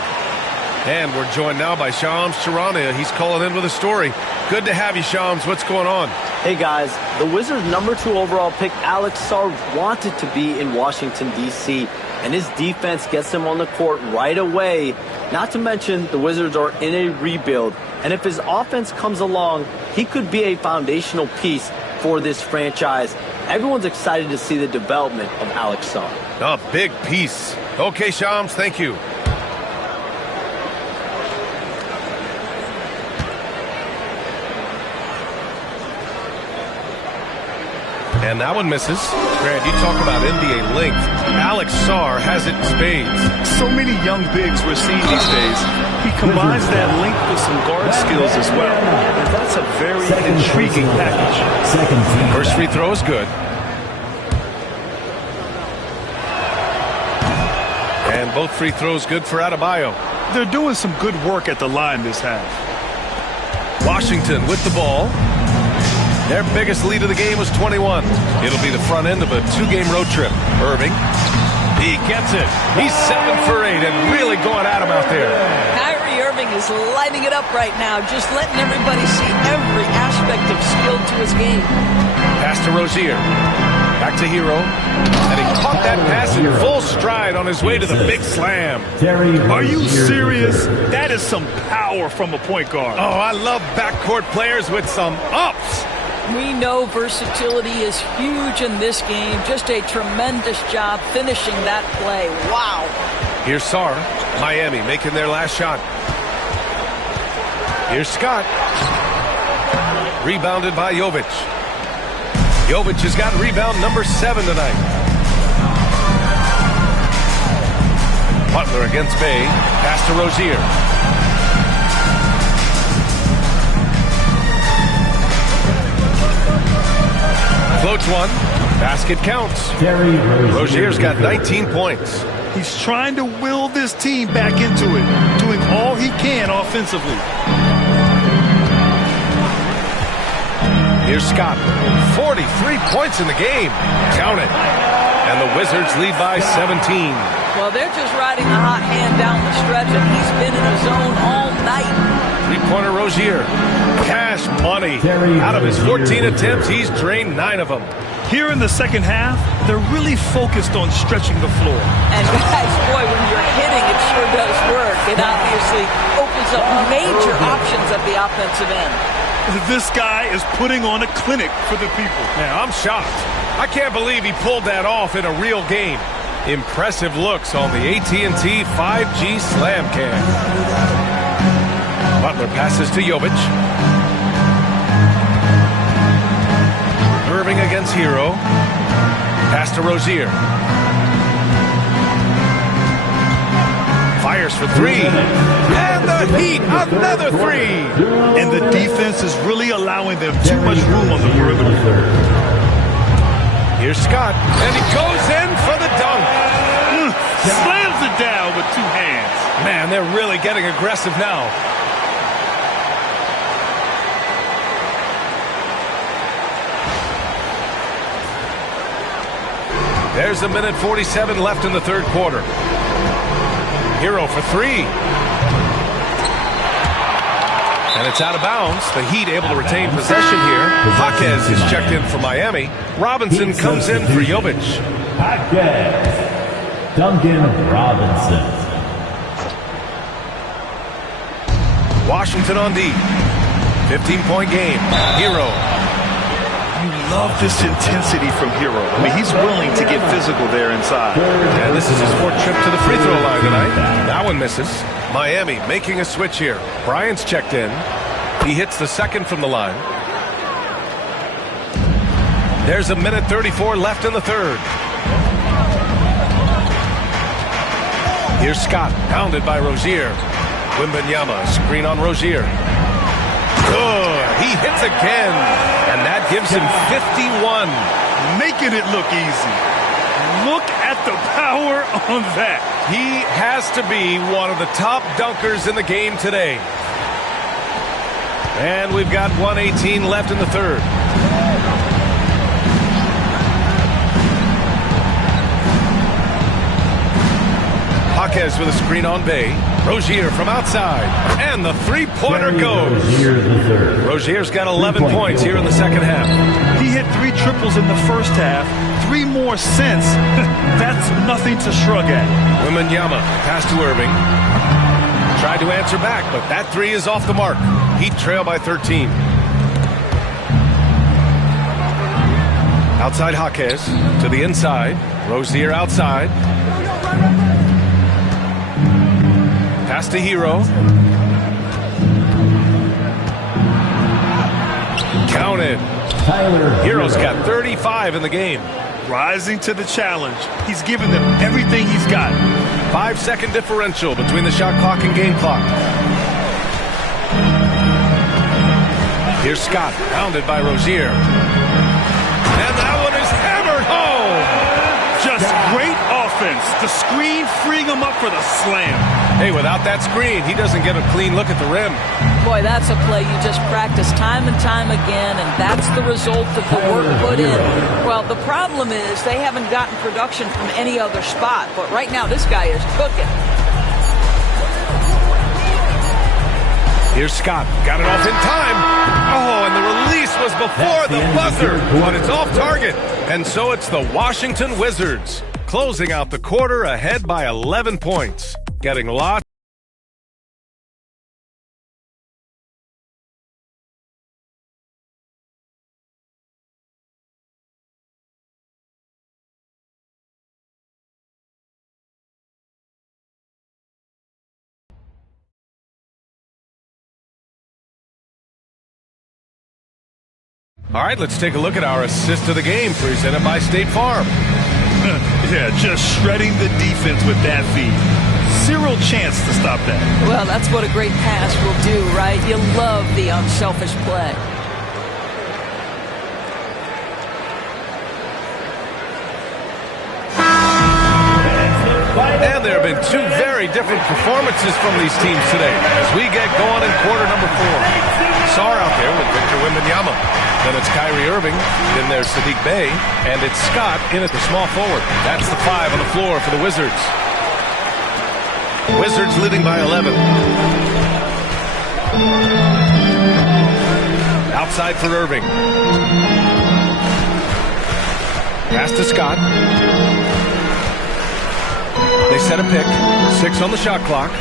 And we're joined now by Shams Charania. He's calling in with a story. Good to have you, Shams. What's going on? Hey, guys. The Wizards' #2 overall pick, Alex Sarr, wanted to be in Washington, D.C., and his defense gets him on the court right away. Not to mention, the Wizards are in a rebuild, and if his offense comes along, he could be a foundational piece for this franchise. Everyone's excited to see the development of Alex Sarr. A big piece. Okay, Shams, thank you. And that one misses. Grant, you talk about NBA length. Alex Sarr has it in spades. So many young bigs we're seeing these days. He combines that length with some guard skills as well. And that's a very intriguing package. First free throw is good. And both free throws good for Adebayo. They're doing some good work at the line this half. Washington with the ball. Their biggest lead of the game was 21. It'll be the front end of a 2-game road trip. Irving, he gets it. He's 7 for 8 and really going at him out there. Kyrie Irving is lighting it up right now, just letting everybody see every aspect of skill to his game. Pass to Rozier. Back to Hero. And he caught that pass in full stride on his way to the big slam. Are you serious? That is some power from a point guard. Oh, I love backcourt players with some ups. We know versatility is huge in this game. Just a tremendous job finishing that play. Wow. Here's Sarr. Miami making their last shot. Here's Scott. Rebounded by Jovic. Jovic has got rebound number 7 tonight. Butler against Bey. Pass to Rozier. Floats one. Basket counts. Rozier's got 19 points. He's trying to will this team back into it, doing all he can offensively. Here's Scott. 43 points in the game. Count it. And the Wizards lead by 17. Well, they're just riding the hot hand down the stretch, and he's been in the zone all night. Three-pointer Rozier. Cash money. Out of his 14 attempts, he's drained 9 of them. Here in the second half, they're really focused on stretching the floor. And guys, boy, when you're hitting, it sure does work. It obviously opens up major options at the offensive end. This guy is putting on a clinic for the people. Yeah, I'm shocked. I can't believe he pulled that off in a real game. Impressive looks on the AT&T 5G Slam Cam. Butler passes to Jovic. Irving against Hero. Pass to Rozier. Fires for three. And the Heat, another three. And the defense is really allowing them too much room on the perimeter. Here's Scott, and he goes in for the dunk. Slams it down with two hands. Man, they're really getting aggressive now. There's a minute 47 left in the third quarter. Hero for three. And it's out of bounds. The Heat able to retain possession here. Jaquez is checked in for Miami. Robinson comes in for Jovic. Jaquez. Duncan Robinson. Washington on D. 15-point game. Hero. You love this intensity from Hero. I mean, he's willing to get physical there inside. And this is his fourth trip to the free throw line tonight. That one misses. Miami making a switch here. Bryant's checked in. He hits the second from the line. There's a minute 34 left in the third. Here's Scott, pounded by Rozier. Wembanyama, screen on Rozier. Good. He hits again. And that gives him 51. Making it look easy. Look at the power on that. He has to be one of the top dunkers in the game today. And we've got 1:18 left in the third. Jaquez with a screen on Bay. Rozier from outside. And the three-pointer goes. Rozier's got 11 points here in the second half. He hit 3 triples in the first half. 3 more since. That's nothing to shrug at. Wembanyama pass to Irving. Tried to answer back, but that three is off the mark. Heat trail by 13. Outside Jaquez to the inside. Rozier outside. Pass to Hero. Counted. Hero's got 35 in the game. Rising to the challenge. He's given them everything he's got. 5-second differential between the shot clock and game clock. Here's Scott, pounded by Rozier. And that one is hammered home. Just great offense. The screen freeing him up for the slam. Hey, without that screen, he doesn't get a clean look at the rim. Boy, that's a play you just practice time and time again, and that's the result of the work put in. Well, the problem is they haven't gotten production from any other spot, but right now this guy is cooking. Here's Scott, got it off in time. Oh, and the release was before the buzzer, but it's off target. And so it's the Washington Wizards, closing out the quarter ahead by 11 points. Getting lots. All right, let's take a look at our assist of the game presented by State Farm. Yeah, just shredding the defense with that feed. Zero chance to stop that. Well, that's what a great pass will do, right? You love the unselfish play. And there have been 2 very different performances from these teams today as we get going in quarter number 4. Sarr out there with Victor Wembanyama. Then it's Kyrie Irving. Then there's Sadiq Bey. And it's Scott in at the small forward. That's the 5 on the floor for the Wizards. Wizards leading by 11. Outside for Irving. Pass to Scott. They set a pick. 6 on the shot clock.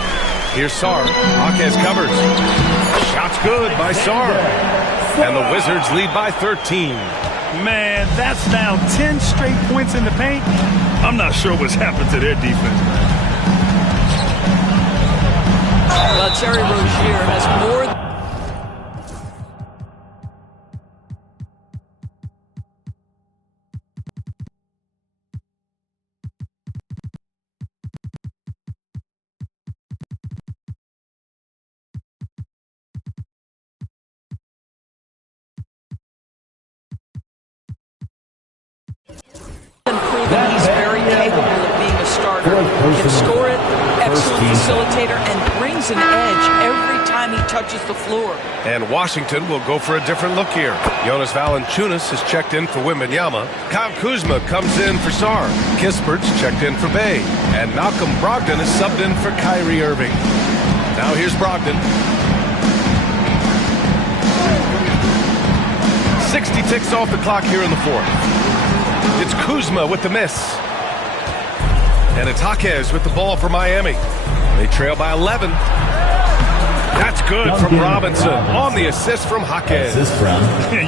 Here's Sarr. Jaquez covers. Shot's good by Sarr. And the Wizards lead by 13. Man, that's now 10 straight points in the paint. I'm not sure what's happened to their defense, man. Well, Terry Rozier has more. Proven he's very capable of being a starter. Can score it, excellent facilitator, and brings an edge every time he touches the floor. And Washington will go for a different look here. Jonas Valanciunas has checked in for Wembanyama. Kyle Kuzma comes in for Sarr. Kispert's checked in for Bay. And Malcolm Brogdon is subbed in for Kyrie Irving. Now here's Brogdon. 60 ticks off the clock here in the fourth. It's Kuzma with the miss. And it's Jaquez with the ball for Miami. They trail by 11. That's good from Robinson on the assist from Jaquez.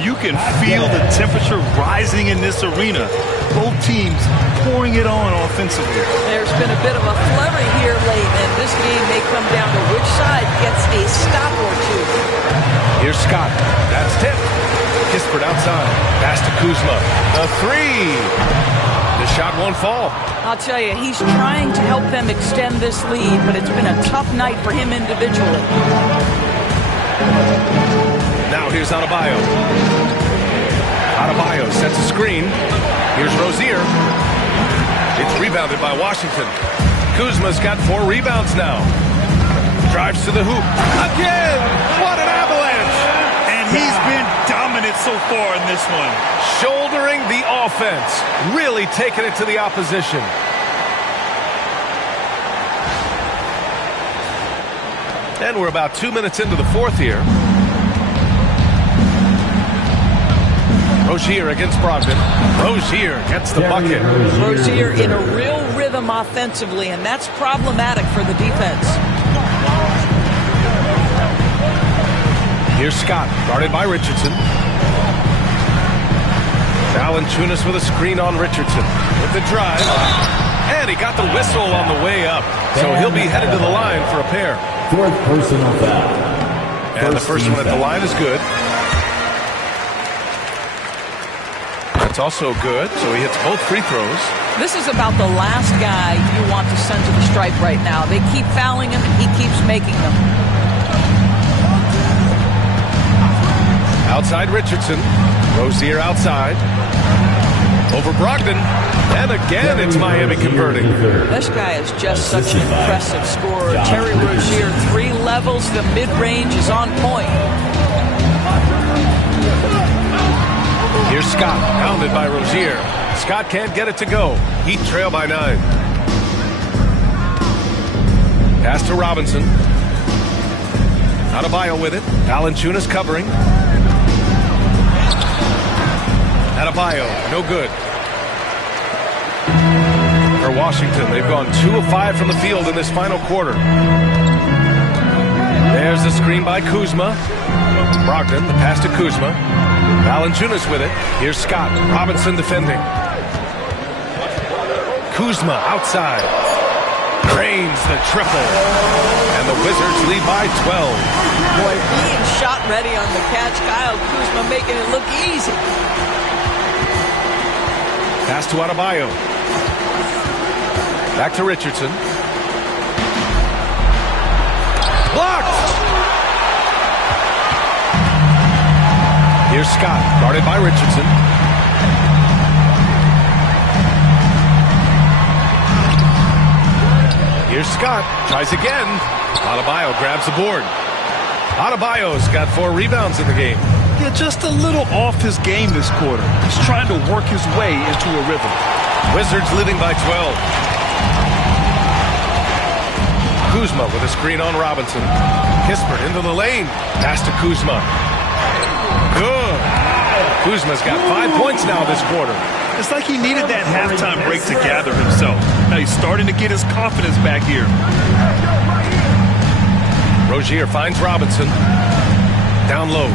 You can feel the temperature rising in this arena. Both teams pouring it on offensively. There's been a bit of a flurry here late, and this game may come down to which side gets a stop or two. Here's Scott. That's tipped. Kispert outside. Pass to Kuzma. The three. The shot won't fall. I'll tell you, he's trying to help them extend this lead, but it's been a tough night for him individually. Now here's Adebayo. Adebayo sets a screen. Here's Rozier. It's rebounded by Washington. Kuzma's got 4 rebounds now. Drives to the hoop. Again! What an avalanche! And he's been dominant so far in this one. Shouldering the offense. Really taking it to the opposition. And we're about 2 minutes into the fourth here. Rozier against Brogdon. Rozier gets the bucket. Rozier in a real rhythm offensively, and that's problematic for the defense. Here's Scott, guarded by Richardson. Valanciunas with a screen on Richardson. With the drive. And he got the whistle on the way up. So he'll be headed to the line for a pair. 4th personal foul. And the first one at the line is good. That's also good, so he hits both free throws. This is about the last guy you want to send to the stripe right now. They keep fouling him, and he keeps making them. Outside Richardson. Rozier outside. Over Brogdon. And again, it's Miami converting. This guy is just such an impressive scorer. Terry Rozier, 3 levels. The mid-range is on point. Here's Scott, pounded by Rozier. Scott can't get it to go. Heat trail by 9. Pass to Robinson. Adebayo with it. Valanciunas covering. Adebayo, no good. For Washington, they've gone 2 of 5 from the field in this final quarter. There's the screen by Kuzma. Brogdon, the pass to Kuzma. Valanciunas with it. Here's Scott. Robinson defending. Kuzma outside. Cranes the triple. And the Wizards lead by 12. Boy, being shot ready on the catch. Kyle Kuzma making it look easy. Pass to Adebayo. Back to Richardson. Blocked! Here's Scott, guarded by Richardson. Here's Scott, tries again. Adebayo grabs the board. Adebayo's got 4 rebounds in the game. Yeah, just a little off his game this quarter. He's trying to work his way into a rhythm. Wizards leading by 12. Kuzma with a screen on Robinson. Kispert into the lane. Pass to Kuzma. Good. Kuzma's got 5 points now this quarter. It's like he needed that halftime break to gather himself. Now he's starting to get his confidence back here. Rozier finds Robinson. Down low.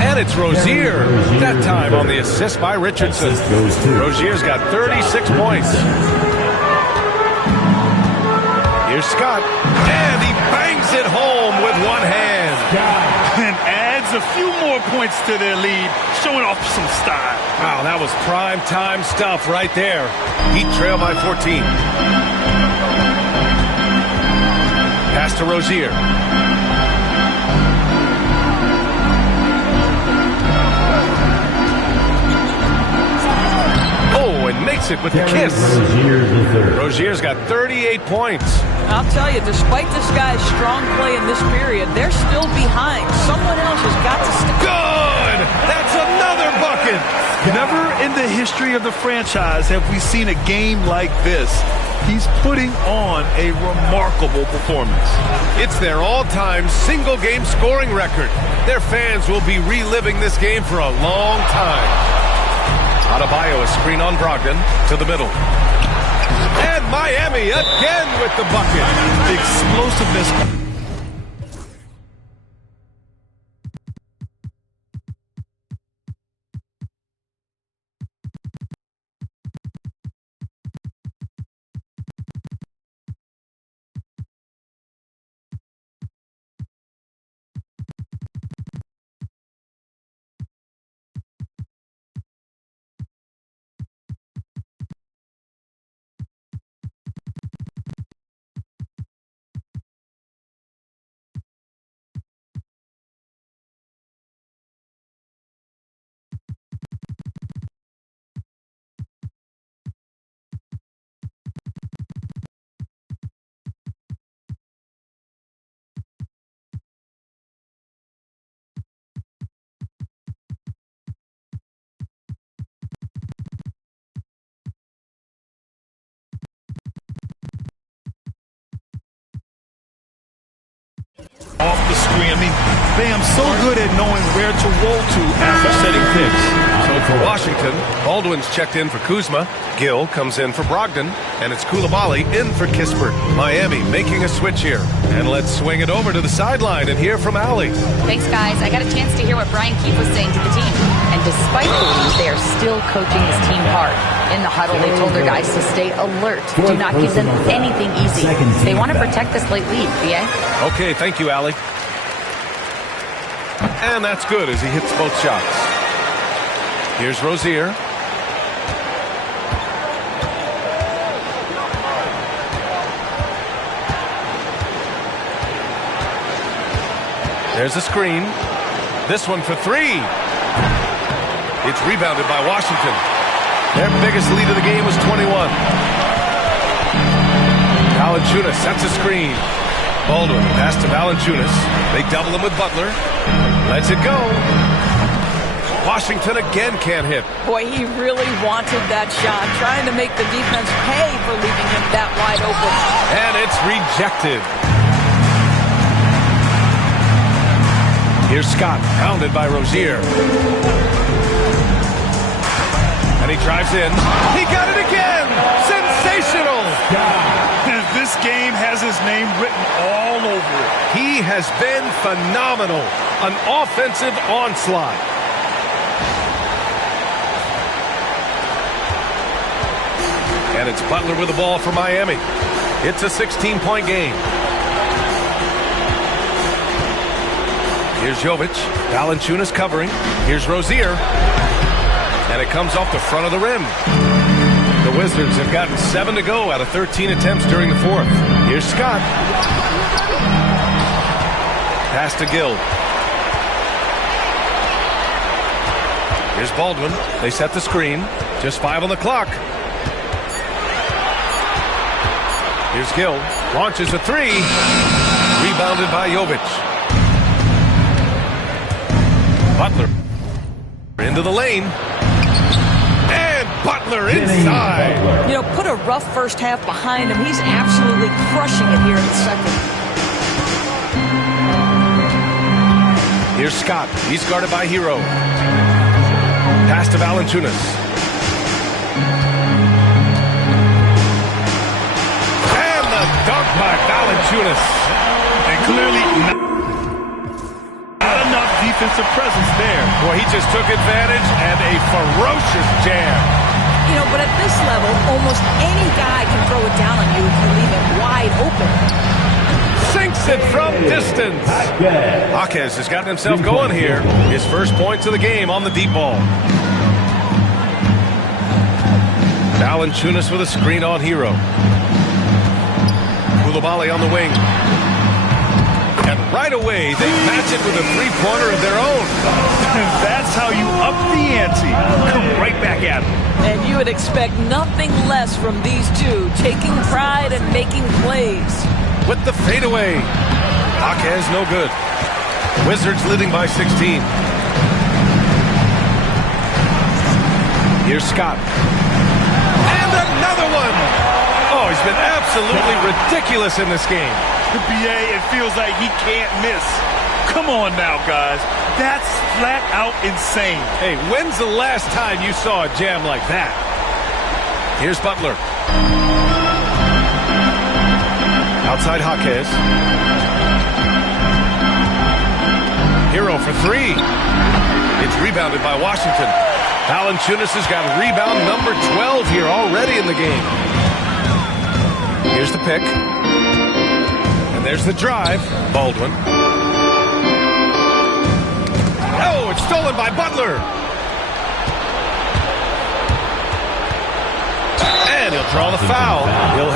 And it's Rozier. That time on the assist by Richardson. Rozier's got 36 points. Here's Scott. And he bangs it home with one hand. And adds a few more points to their lead, showing off some style. Wow, that was prime time stuff right there. Heat trail by 14. Pass to Rozier. Oh, and makes it with the kiss. Rozier's got 38 points. I'll tell you, despite this guy's strong play in this period, they're still behind. Someone else has got to stick. Good! That's another bucket! Never in the history of the franchise have we seen a game like this. He's putting on a remarkable performance. It's their all-time single-game scoring record. Their fans will be reliving this game for a long time. Adebayo, a screen on Brogdon to the middle. And Miami again with the bucket. Explosiveness. Off the screen. I mean, Bam so good at knowing where to roll to after setting picks. So for Washington, Baldwin's checked in for Kuzma. Gill comes in for Brogdon. And it's Coulibaly in for Kispert. Miami making a switch here. And let's swing it over to the sideline and hear from Allie. Thanks, guys. I got a chance to hear what Brian Keefe was saying to the team. And despite the lead, they are still coaching this team hard. In the huddle, they told their guys to stay alert. Do not give them anything easy. They want to protect this late lead, BA. Okay, thank you, Allie. And that's good as he hits both shots. Here's Rozier. There's a screen. This one for three. It's rebounded by Washington. Their biggest lead of the game was 21. Valanciunas sets a screen. Baldwin pass to Valanciunas. They double him with Butler. Lets it go. Washington again can't hit. Boy, he really wanted that shot, trying to make the defense pay for leaving him that wide open. And it's rejected. Here's Scott, pounded by Rozier. And he drives in. He got it again! Sensational! This game has his name written all over it. He has been phenomenal. An offensive onslaught. And it's Butler with the ball for Miami. It's a 16-point game. Here's Jovic. Valanciunas covering. Here's Rozier. And it comes off the front of the rim. The Wizards have gotten 7 to go out of 13 attempts during the fourth. Here's Scott. Pass to Gill. Here's Baldwin. They set the screen. Just 5 on the clock. Here's Gill. Launches a three. Rebounded by Jovic. Butler into the lane. And Butler inside. You know, put a rough first half behind him. He's absolutely crushing it here in the second. Here's Scott. He's guarded by Hero. Pass to Valanciunas. And the dunk by Valanciunas. And clearly not enough defense defensive presence there. Boy, he just took advantage and a ferocious jam. You know, but at this level, almost any guy can throw it down on you if you leave it wide open. Sinks it from distance. Jaquez has gotten himself going here. His first points of the game on the deep ball. Valanciunas with a screen on Hero. Koulibaly on the wing. And right away, they match it with a three-pointer of their own. That's how you up the ante. Come right back at them. And you would expect nothing less from these two, taking pride and making plays. With the fadeaway. Jaquez no good. Wizards leading by 16. Here's Scott. And another one. Oh, he's been absolutely ridiculous in this game. The BA, it feels like he can't miss. Come on now, guys. That's flat out insane. Hey, when's the last time you saw a jam like that? Here's Butler. Outside Jaquez. Hero for three. It's rebounded by Washington. Valanciunas has got rebound number 12 here already in the game. Here's the pick. And there's the drive. Baldwin. Oh, it's stolen by Butler. And he'll draw the foul. He'll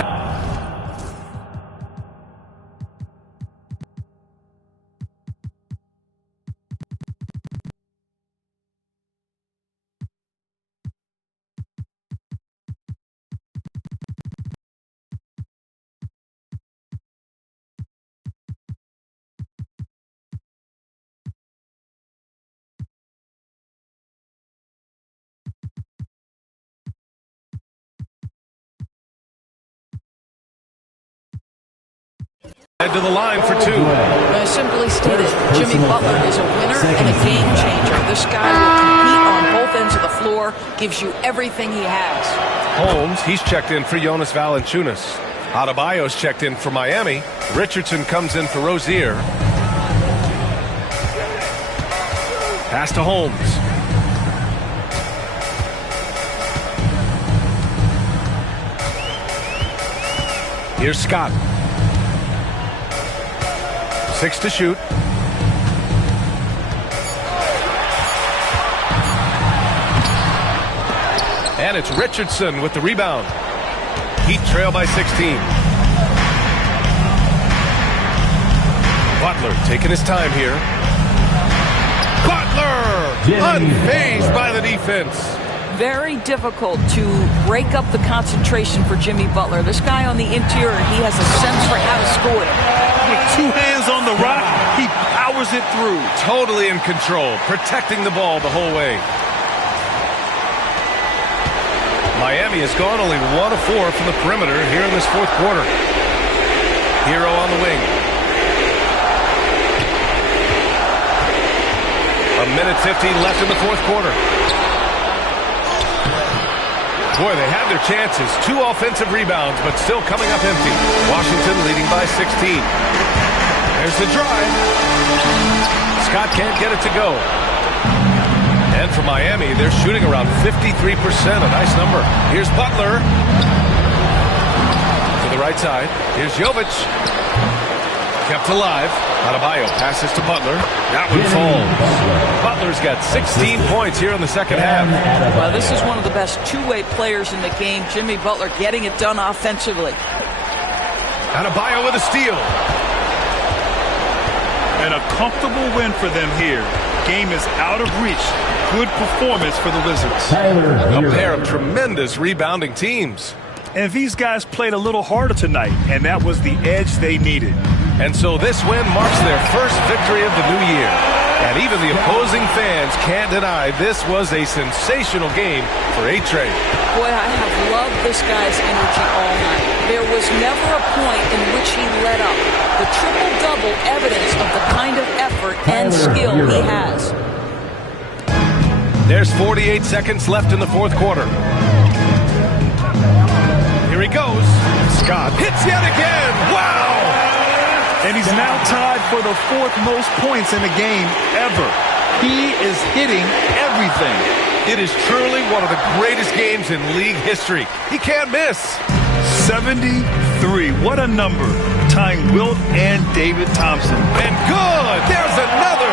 head to the line for two. Simply stated, Jimmy Butler is a winner and a game changer. This guy will compete on both ends of the floor, gives you everything he has. Holmes, he's checked in for Jonas Valanciunas. Adebayo's checked in for Miami. Richardson comes in for Rozier. Pass to Holmes. Here's Scott. 6 to shoot. And it's Richardson with the rebound. Heat trail by 16. Butler taking his time here. Butler! Unfazed by the defense. Very difficult to break up the concentration for Jimmy Butler. This guy on the interior, he has a sense for how to score. With two hands on the rock, he powers it through. Totally in control, protecting the ball the whole way. Miami has gone only 1 of 4 from the perimeter here in this fourth quarter. Hero on the wing. A minute 15 left in the fourth quarter. Boy, they had their chances. 2 offensive rebounds, but still coming up empty. Washington leading by 16. There's the drive. Scott can't get it to go. And for Miami, they're shooting around 53%, a nice number. Here's Butler. To the right side. Here's Jovic. Kept alive. Adebayo passes to Butler. That one falls. Butler's got 16 points here in the second half. Well, this is one of the best two-way players in the game. Jimmy Butler getting it done offensively. Adebayo with a steal. And a comfortable win for them here. Game is out of reach. Good performance for the Wizards. A pair of tremendous rebounding teams. And these guys played a little harder tonight, and that was the edge they needed. And so this win marks their first victory of the new year. And even the opposing fans can't deny this was a sensational game for A-Train. Boy, I have loved this guy's energy all night. There was never a point in which he let up. The triple-double evidence of the kind of effort and skill he has. There's 48 seconds left in the fourth quarter. Here he goes. Scott hits yet again. Wow! And he's now tied for the 4th most points in the game ever. He is hitting everything. It is truly one of the greatest games in league history. He can't miss. 73. What a number. Tying Wilt and David Thompson. And good. There's another.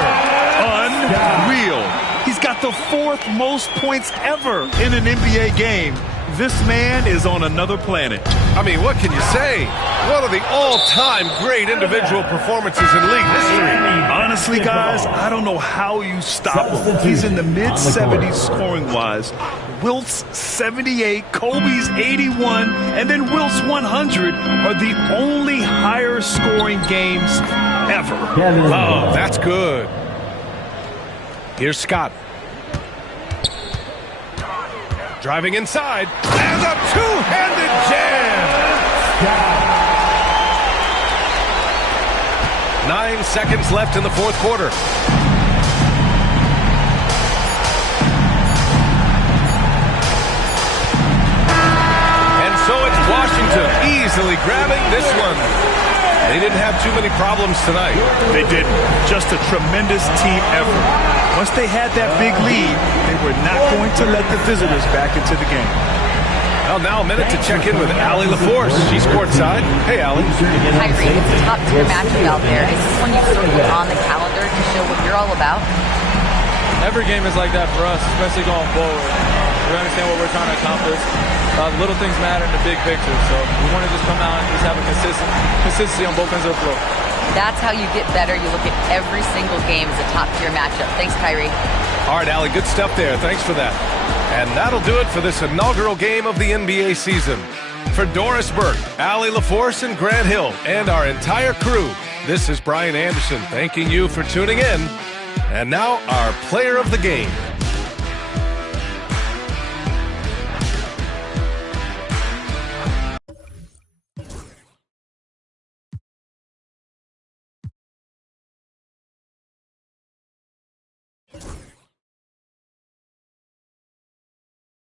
Unreal. He's got the fourth most points ever in an NBA game. This man is on another planet. I mean, what can you say? One of the all-time great individual performances in league history. Honestly, guys, I don't know how you stop him. He's in the mid-70s scoring-wise. Wilt's 78, Kobe's 81, and then Wilt's 100 are the only higher-scoring games ever. Oh, that's good. Here's Scott. Driving inside, and a two-handed jam! 9 seconds left in the fourth quarter. And so it's Washington easily grabbing this one. They didn't have too many problems tonight. They didn't. Just a tremendous team effort. Once they had that big lead, they were not going to let the visitors back into the game. Well, now a minute to check in with Allie LaForce. She's courtside. Hey, Allie. Kyrie, it's a top-tier matchup out there. Is this one you circled on the calendar to show what you're all about? Every game is like that for us, especially going forward. We understand what we're trying to accomplish. Little things matter in the big picture, so we want to just come out and just have a consistency on both ends of the floor. That's how you get better. You look at every single game as a top-tier matchup. Thanks, Kyrie. All right, Allie, good stuff there. Thanks for that. And that'll do it for this inaugural game of the NBA season. For Doris Burke, Allie LaForce, and Grant Hill, and our entire crew, this is Brian Anderson thanking you for tuning in. And now our player of the game.